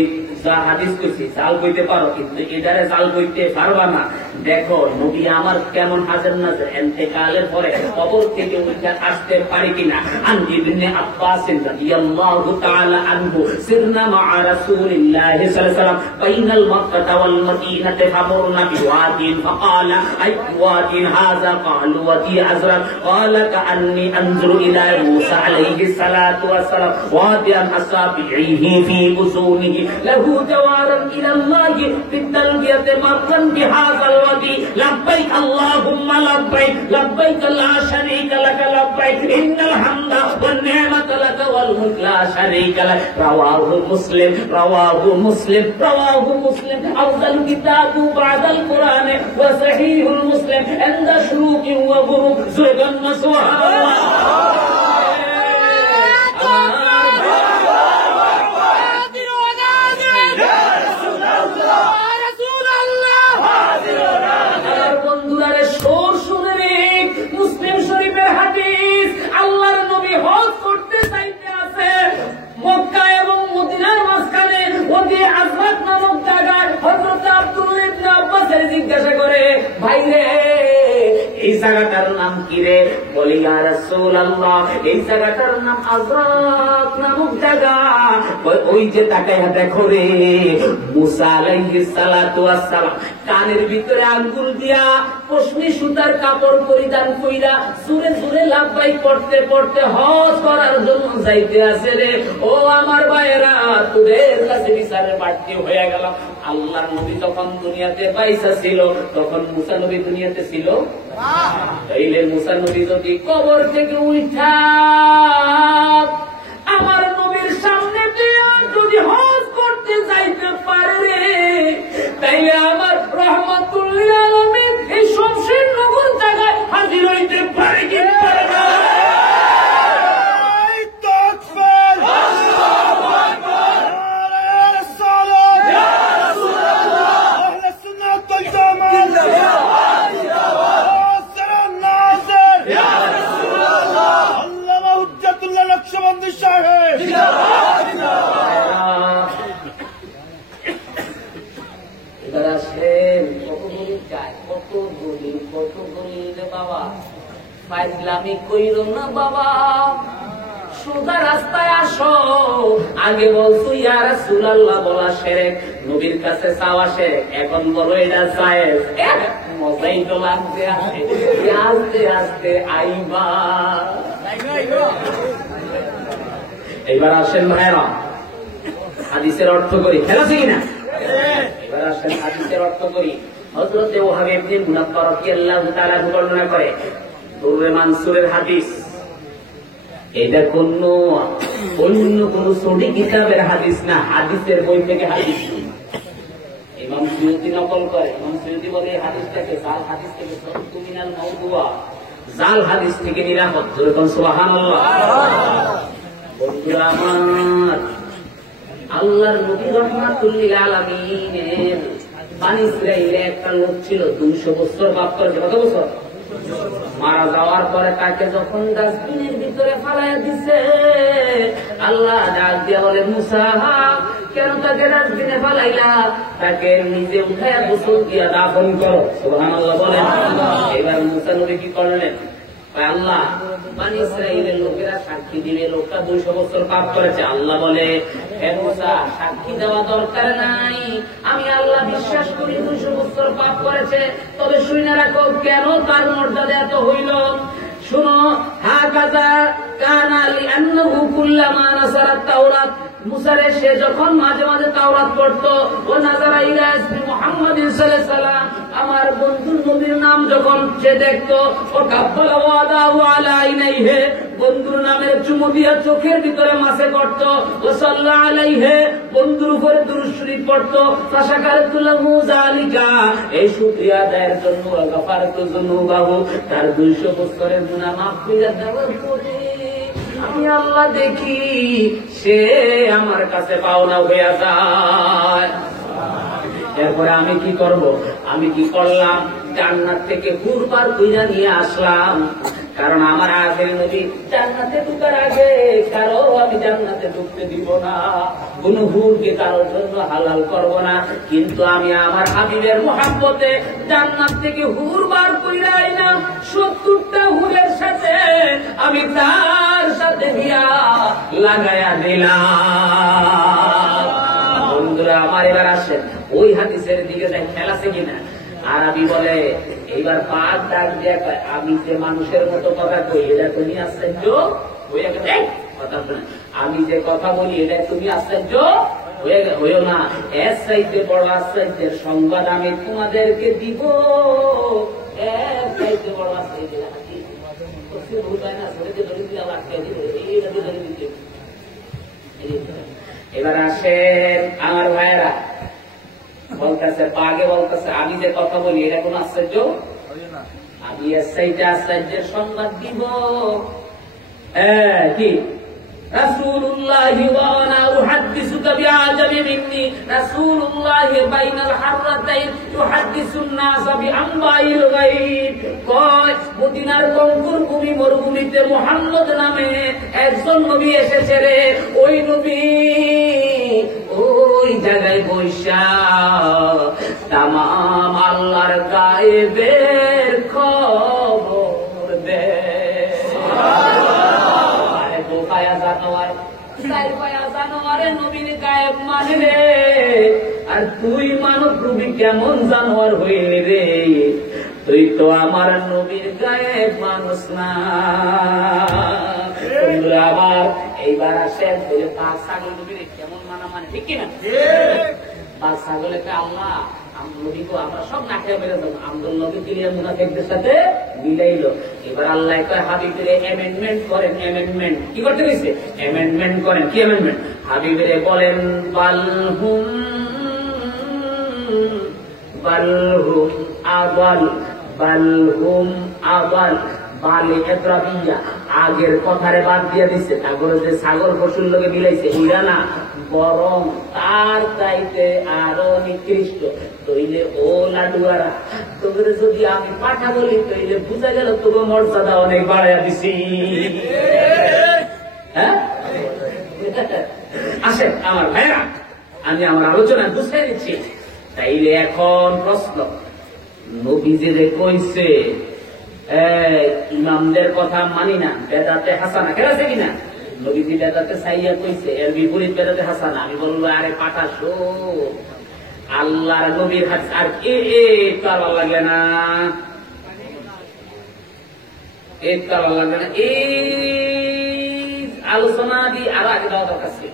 যা হাদিস করছি জাল বইতে পারো কিন্তু এটারে জাল বইতে পারবা না। দেখো নবী আমার কেমন হাজার নাজার, ইন্তেকালের পরে কবর থেকে উঠে আসতে পারি কিনা। আন ইবনে আব্বাস রাদিয়াল্লাহু তাআলা আনহু সিরনা মা রাসূলিল্লাহি সাল্লাল্লাহু আলাইহি ওয়াসাল্লাম বাইনাল মক্কা ওয়াল মদিনাতি ফামরনা বিওয়াদিন ফাকালা আই ওয়াদিন হাযা ক্বালু ওয়াদি আযরাত ক্বালা কাআন্নী আনজুরু ইলা মূসা আলাইহিস সালাতু ওয়াসসালাম ওয়াদিয়ান আসাবিহি ফি উসুনিহি লাহু جوارا إلى الله في التلبية مرا بهذا الوادي لبيك اللهم لبيك لبيك لا شريك لك لبيك إن الحمد والنعمة لك والملك لا شريك لك رواه مسلم رواه مسلم رواه مسلم أفضل كتاب بعد القرآن وصحيح المسلم عند شروق وغروب سبحان سبحان الله রাসূলুল্লাহ, এই জায়গাটার নাম আযরাক নামক জায়গা। ওই যে তাকাইয়া দেখো রে, মুসা আলাইহিস সালাতু ওয়াস সালাম কানের ভিতরে আঙ্গুল দিয়া পশমি সুতার কাপড় পরিধান কইরা জোরে জোরে লাব্বাইক পড়তে পড়তে হজ করার জন্য যাইতে আছে রে। ও আমার ভাইয়েরা, তোদের কাছে বিচারের প্রার্থী হয়ে গেলাম। আল্লাহর নবী তখন দুনিয়াতে বাইসা ছিল, তখন মুসা নবী দুনিয়াতে ছিল। তাইলে মুসা নবী যদি কবর থেকে উঠা আমার নবীর সামনে দিয়া যদি হজ করতে যাইতে পারে রে, তাইলে আমার রাহমাতুল লিল আলামিন এই শমশের নগর জায়গায় হাজির হইতে পারে কি পারে না? ফাইজলামি কইরো না বাবা, সোজা রাস্তায় আসো। আগে বলছো ইয়া রাসূলুল্লাহ বলা শিরক, নবীর কাছে চাওয়া শিরক, এখন বলো এটা জায়েজ। মজাই তো লাগছে, আস্তে আস্তে আইবা। এবার আসেন ভাইরা, হাদিসের অর্থ করি, খেলা আছে কিনা? এবার আসেন হাদিসের অর্থ করি। হযরত ওয়াহাব ইবনে মুনাফফা রাদিয়াল্লাহু তাআলা বর্ণনা করে দুররে মানসুরের হাদিস। এটা অন্য কোন সহি কিতাবের হাদিস না, হাদিসের বই থেকে হাদিস। ইমাম সুয়ুতী নকল করে, ইমাম সুয়ুতী বলে এই হাদিসটাকে জাল হাদিস থেকে সনদু মিনাল মাওদুআ, জাল হাদিস থেকে নিরাপদ। যেরকম সুবহানাল্লাহ। বন্ধুরা আমার, আল্লাহর নবী রাহমাতুল লিল আলামিনের বানী ইসরাঈলে একটা লোক ছিল 200 বছর বাপ করেছে। কত বছর? মারা যাওয়ার পরে তাকে যখন ডাস্টবিনের ভিতরে ফালাইয়া দিছে, আল্লাহ ডাক দিয়া বলে মুসা, কেন তাকে ডাস্টবিনে ফালাইলা? তাকে নিজে উঠাইয়া গোসল দিয়া দাফন করো। সুবহানাল্লাহ বলেন। এবার মুসা নবী কি করলেন? আল্লাহ, বানী ইসরাঈলের লোকেরা সাক্ষী দিবে লোকটা 200 বছর পাপ করেছে। আল্লাহ বলে, হে মুসা, সাক্ষী দেওয়া দরকার নাই, আমি আল্লাহ বিশ্বাস করি 200 বছর পাপ করেছে। তবে শুনে রাখো কেন তার মর্যাদা এত হইল। শুনো, হাকাযা কানা লিআন্নাহু কুল্লামা নাসারাত তাওরাত, মুসারে সে যখন মাঝে মাঝে তাওরাত পড়তো, ও নাজারা ইলা ইসমি মুহাম্মাদিন সাল্লাল্লাহু আলাইহি সাল্লাম, আমার বন্ধু নবীর নাম যখন সে দেখতো, ও কাব্বালা ওয়াদাহু আলা আইনাইহি, বন্ধুর নামের চুমু দিয়া চোখের ভিতরে মাসে করতো, ও সাল্লাল্লাহু আলাইহি, বন্ধুর উপরে দুরূদ শরীফ পড়তো। ফাশাকারতু লাহু যালিকা, এই শুকরিয়া আদায়ের জন্য গাফারতু যুনুবাহু, তার 200 বছরের গুনাহ মাফ করে দেওয়ার পরে আমি আল্লাহ দেখি সে আমার কাছে পাওনা হইয়া যায়। এরপরে আমি কি করব? আমি কি করলাম? জান্নাত থেকে হুর বার কইরা নিয়ে আসলাম। কারণ আমার আগের নবী জান্নাতে ঢুকার আগে কারো আমি জান্নাতে ঢুকতে দিব না, কোন হুরকে কারোর জন্য হালাল করব না। কিন্তু আমি আমার হাবিবের মহব্বতে জান্নাত থেকে হুর বার কইরা আইলাম। 70টা হুরের সাথে আমি তার সাথে বিয়াহ লাগায়া দিলাম। বন্ধুরা আমার, এবার আসেন ওই হাদিসের দিকে যাই, খেলা আছে কিনা? আরবি বলে, এইবার পাক ডাক দিয়ে কয়, আমি যে মানুষের মতো কথা কই এটা তুমি আশ্চর্য হয়ে গেছে। কথা বলে, আমি যে কথা বলি এটা তুমি আশ্চর্য হইও না। এর চাইতে বড় আশ্চর্যের সংবাদ আমি তোমাদেরকে দিব। এর চাইতে বড় আশ্চর্য এবার আসেন আমার ভাইয়েরা, বলতেছে পাগে বলতেছে, আমি যে কথা বলি এটা কোন আশ্চর্য? আমি এর চাইতে আশ্চর্যের সংবাদ দিব। কি? রাসূলুল্লাহি ওয়া আনা উহাদ্দিসুকা বিআজাবি মিন্নি, রাসূলুল্লাহি বাইনাল হাররাতাইন ইউহাদ্দিসুন নাস বিআনবাইল গায়ব। কয় মদিনার কঙ্কুর ভূমি মরুভূমিতে মুহাম্মদ নামে একজন নবী এসেছে রে। ওই নবী ওই জায়গায় বৈশা তামাম আল্লাহর গায়েবের খবর দেয়। আরে বোকায়া জানোয়ার, জানোয়ারের নবীর গায়েব মানে রে, আর তুই মানব রূপী কেমন জানোয়ার হইলি রে? তুই তো আমার নবীর গায়েব মানুষ না। আবার এইবার আসে পাঁচ ছাগল নবীর কেমন মানা মানে, ঠিক কিনা? পাঁচ ছাগলকে আল্লাহ আমরা সব না খেয়ে বেরো যাবো, আব্দুল্লাহকে ক্লিয়ার মুনাফিকদের সাথে মিলাইলো। এবার আল্লাহ একটা হাবিবের অ্যামেন্ডমেন্ট করেন। অ্যামেন্ডমেন্ট কি করতে হয়েছে? অ্যামেন্ডমেন্ট করেন। কি অ্যামেন্ডমেন্ট? হাবিবের বলেন বালহুম বালহুম আবাল, বালহুম আবাল, বালে এত্রাবিয়া, আগের কথারে বাদ দিয়ে দিচ্ছে। তারপরে যে ছাগল পশুর লোকে মিলাইছে ওইরা না, বরং তার চাইতে আরো নিকৃষ্ট। তৈলে ও লাডুয়ারা, তোদের যদি আমি পাঠা বলি তৈলে বুঝা গেল তোকে মর্যাদা অনেক বাড়াইয়া দিছি। হ্যাঁ, আসেন আমার ভাইরা, আমি আমার আলোচনা বুঝতে দিচ্ছি। তাইলে এখন প্রশ্ন, নবীজি যে কইছে ইমামদের কথা মানি না, বেদাতে হাসানা, কেন আছে কিনা? নবীজি বেদাতে সাইয়া কইছে, এর বিপরীত বেদাতে হাসানা। আমি বলবো আরে পাঠা শো, আল্লাহর নবীর হাদিস আর তার ভালো লাগলে না, তার ভালো লাগবে না। এই আলোচনা দিয়ে আরো আগে দেওয়া দরকার ছিল।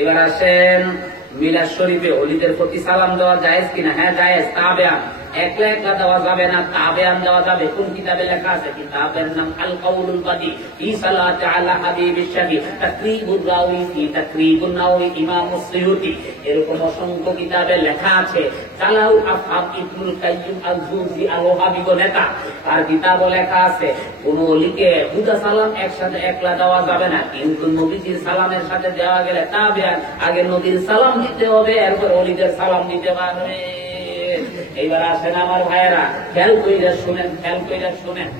এবার আসেন মিলাদ শরীফে অলিদের প্রতি সালাম দেওয়া জায়েজ কিনা? হ্যাঁ জায়েজ। তাবেয়ান একলা একলা দেওয়া যাবে না, তাবেয়ান দেওয়া যাবে। কোন কিতাবে লেখা আছে? কিতাবের নাম আল কাউলুল বাদি ফি সালাতি আলা হাবিবিশ শাফি, তাকরিবুর রাউই ফি তাকরিবুন নাওয়ি, ইমাম মুসলিউতি। এরকম অসংখ্য কিতাবে লেখা আছে। জালাউল আফহাম ইবনুল কাইয়িম আল-জুযী আল-ওহাবী নেতা, আর কিতাবে লেখা আছে কোন ওলিকে হুদা সালাম একসাথে একলা দেওয়া যাবে না, কিন্তু নবীজির সালামের সাথে দেওয়া গেলে তাবেয়ান আগে নবীর সালাম দিতে হবে, এরপর ওলিদের সালাম দিতে পারবে। এইবার আসেন আমার ভাইয়েরা, খেয়াল কইরা শুনেন, খেয়াল কইরা শুনেন।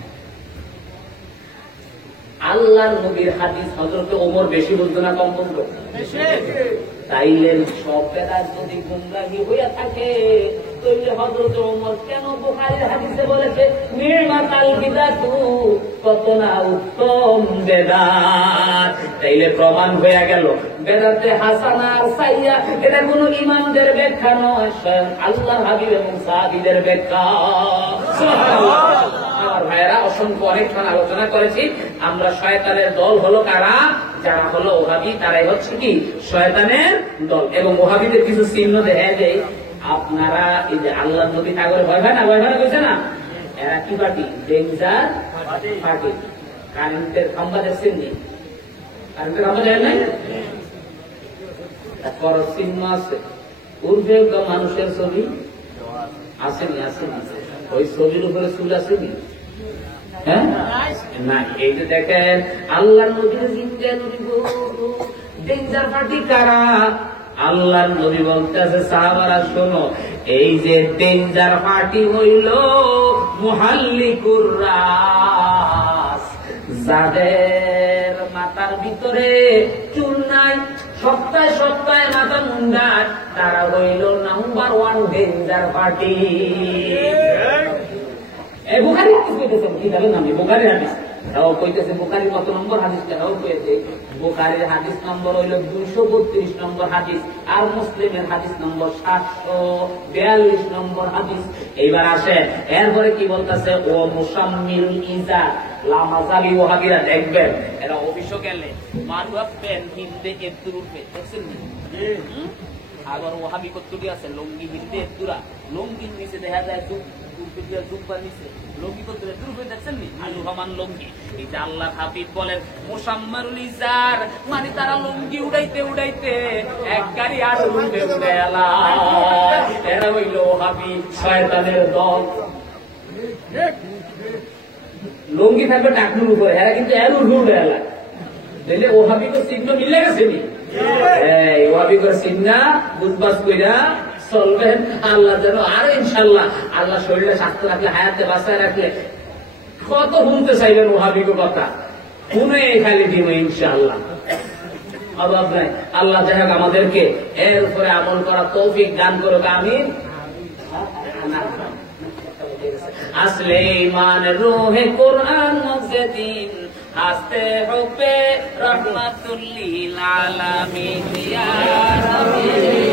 আল্লাহর নবীর হাদিস হযরত ওমর বেশি বলতো না কম বলতো? তাইলে সব বেদাত যদি গুমরাহি হইয়া থাকে তাইলে হযরত ওমর কেন বুখারীর হাদিসে বলেছে নিমাতাল বিদাতু, কত না উত্তম বেদাত? তাইলে প্রমাণ হয়ে গেল বেদাতে হাসানা আর সাইয়া এটা কোন ইমামদের ব্যাখ্যা নয়, স্বয়ং আল্লাহর হাবিব এবং সাহাবীদের ব্যাখ্যা। সুবহানাল্লাহ। আমার ভাইয়েরা, অসংখ্য অনেকক্ষণ আলোচনা করেছি। আমরা শয়তানের দল হলো কারা? যারা হলো ওহাবী, তারাই হচ্ছে কি শয়তানের দল। এবং ওহাবীদের কিছু চিহ্ন দেখা যায়। আপনারা এই যে আল্লাহ নবী সাগরে ভয় হয় না, ভয় হয় না কইছে না, এরা কি পার্টি? Danger party. কারেন্টের খাম্বা দেখছেন নি? কারেন্টের খাম্বা দেখেন নাই? তারপর চিহ্ন আছে, উর্ফে মানুষের ছবি আসেনি, আসেনি, ওই ছবির উপরে চুল আসেনি। হ্যাঁ না, এই যে দেখেন আল্লাহর নবীর জিন্দা নবী ডেঞ্জার পার্টি কারা? আল্লাহর নবী বলতেছে সাহাবারা শোনো, এই যে ডেঞ্জার পার্টি হইল মুহাল্লিকুর রাস, যাদের মাথার ভিতরে চুল নাই, সপ্তাহে সপ্তাহে মাথা মুন্ডায়, তারা হইল নাম্বার 1 ডেঞ্জার পার্টি। বুখারী হাদিস কইতেছেন, কি জানেন আমি? বুখারী হাদিস তাও কইতেছে, বুখারীর কত নম্বর হাদিস? তাও কইতে বুখারীর হাদিস নম্বর হইল 232 নম্বর হাদিস, আর মুসলিমের হাদিস নম্বর 742 নম্বর হাদিস। এইবার আসে এরপরে কি বলতেছে, ও মুসাম্মিরুল ইজার লামাজাবি ওয়াহাবিরা, দেখবেন এরা অফিসে গেলে মারুয়াফেন হিন্দে এতুরুফে, দেখছেন না? আবার ওয়াহাবি কতটি আছে লঙ্গি হিন্দে এতুরা, লঙ্গির নিচে দেখা যায় জুব্বার নিচে লঙ্গি করতে দেখছেন নি? আলু রহমান লঙ্গি। এটা আল্লাহ হাবিব বলেন মুসাম্মারুল ইজার, মানে তারা লঙ্গি উড়াইতে উড়াইতে এক গাড়ি আলু উড়ে উড়ে এলা। এরা হইল ওহাবি শয়তানের দল। লঙ্গি থাকবে টাকনুর উপরে, এরা কিন্তু এর উড়ে উড়ে এলা। দেখলে ওহাবি তো চিহ্ন মিলে গেছে নি? ওহাবি করে চিহ্ন বুঝবাস কইরা চলবেন। আল্লাহ যেন আরো ইনশাল্লাহ আল্লাহ শরীরে স্বাস্থ্য রাখলে, হায়াতে বাঁচায় রাখলে কত শুনতে চাইবেন ওহাবির কথা, শুনে খালি দিব ইনশাল্লাহ, অভাব নাই। আল্লাহ যাই হোক আমাদেরকে এর উপরে আমল করা তৌফিক দান করুক, আমিন। আসলে ইমান রোহে কোরআন মজদিন হাসতে হবে রহমাতুল লিল আলামিন ইয়া রাব্বি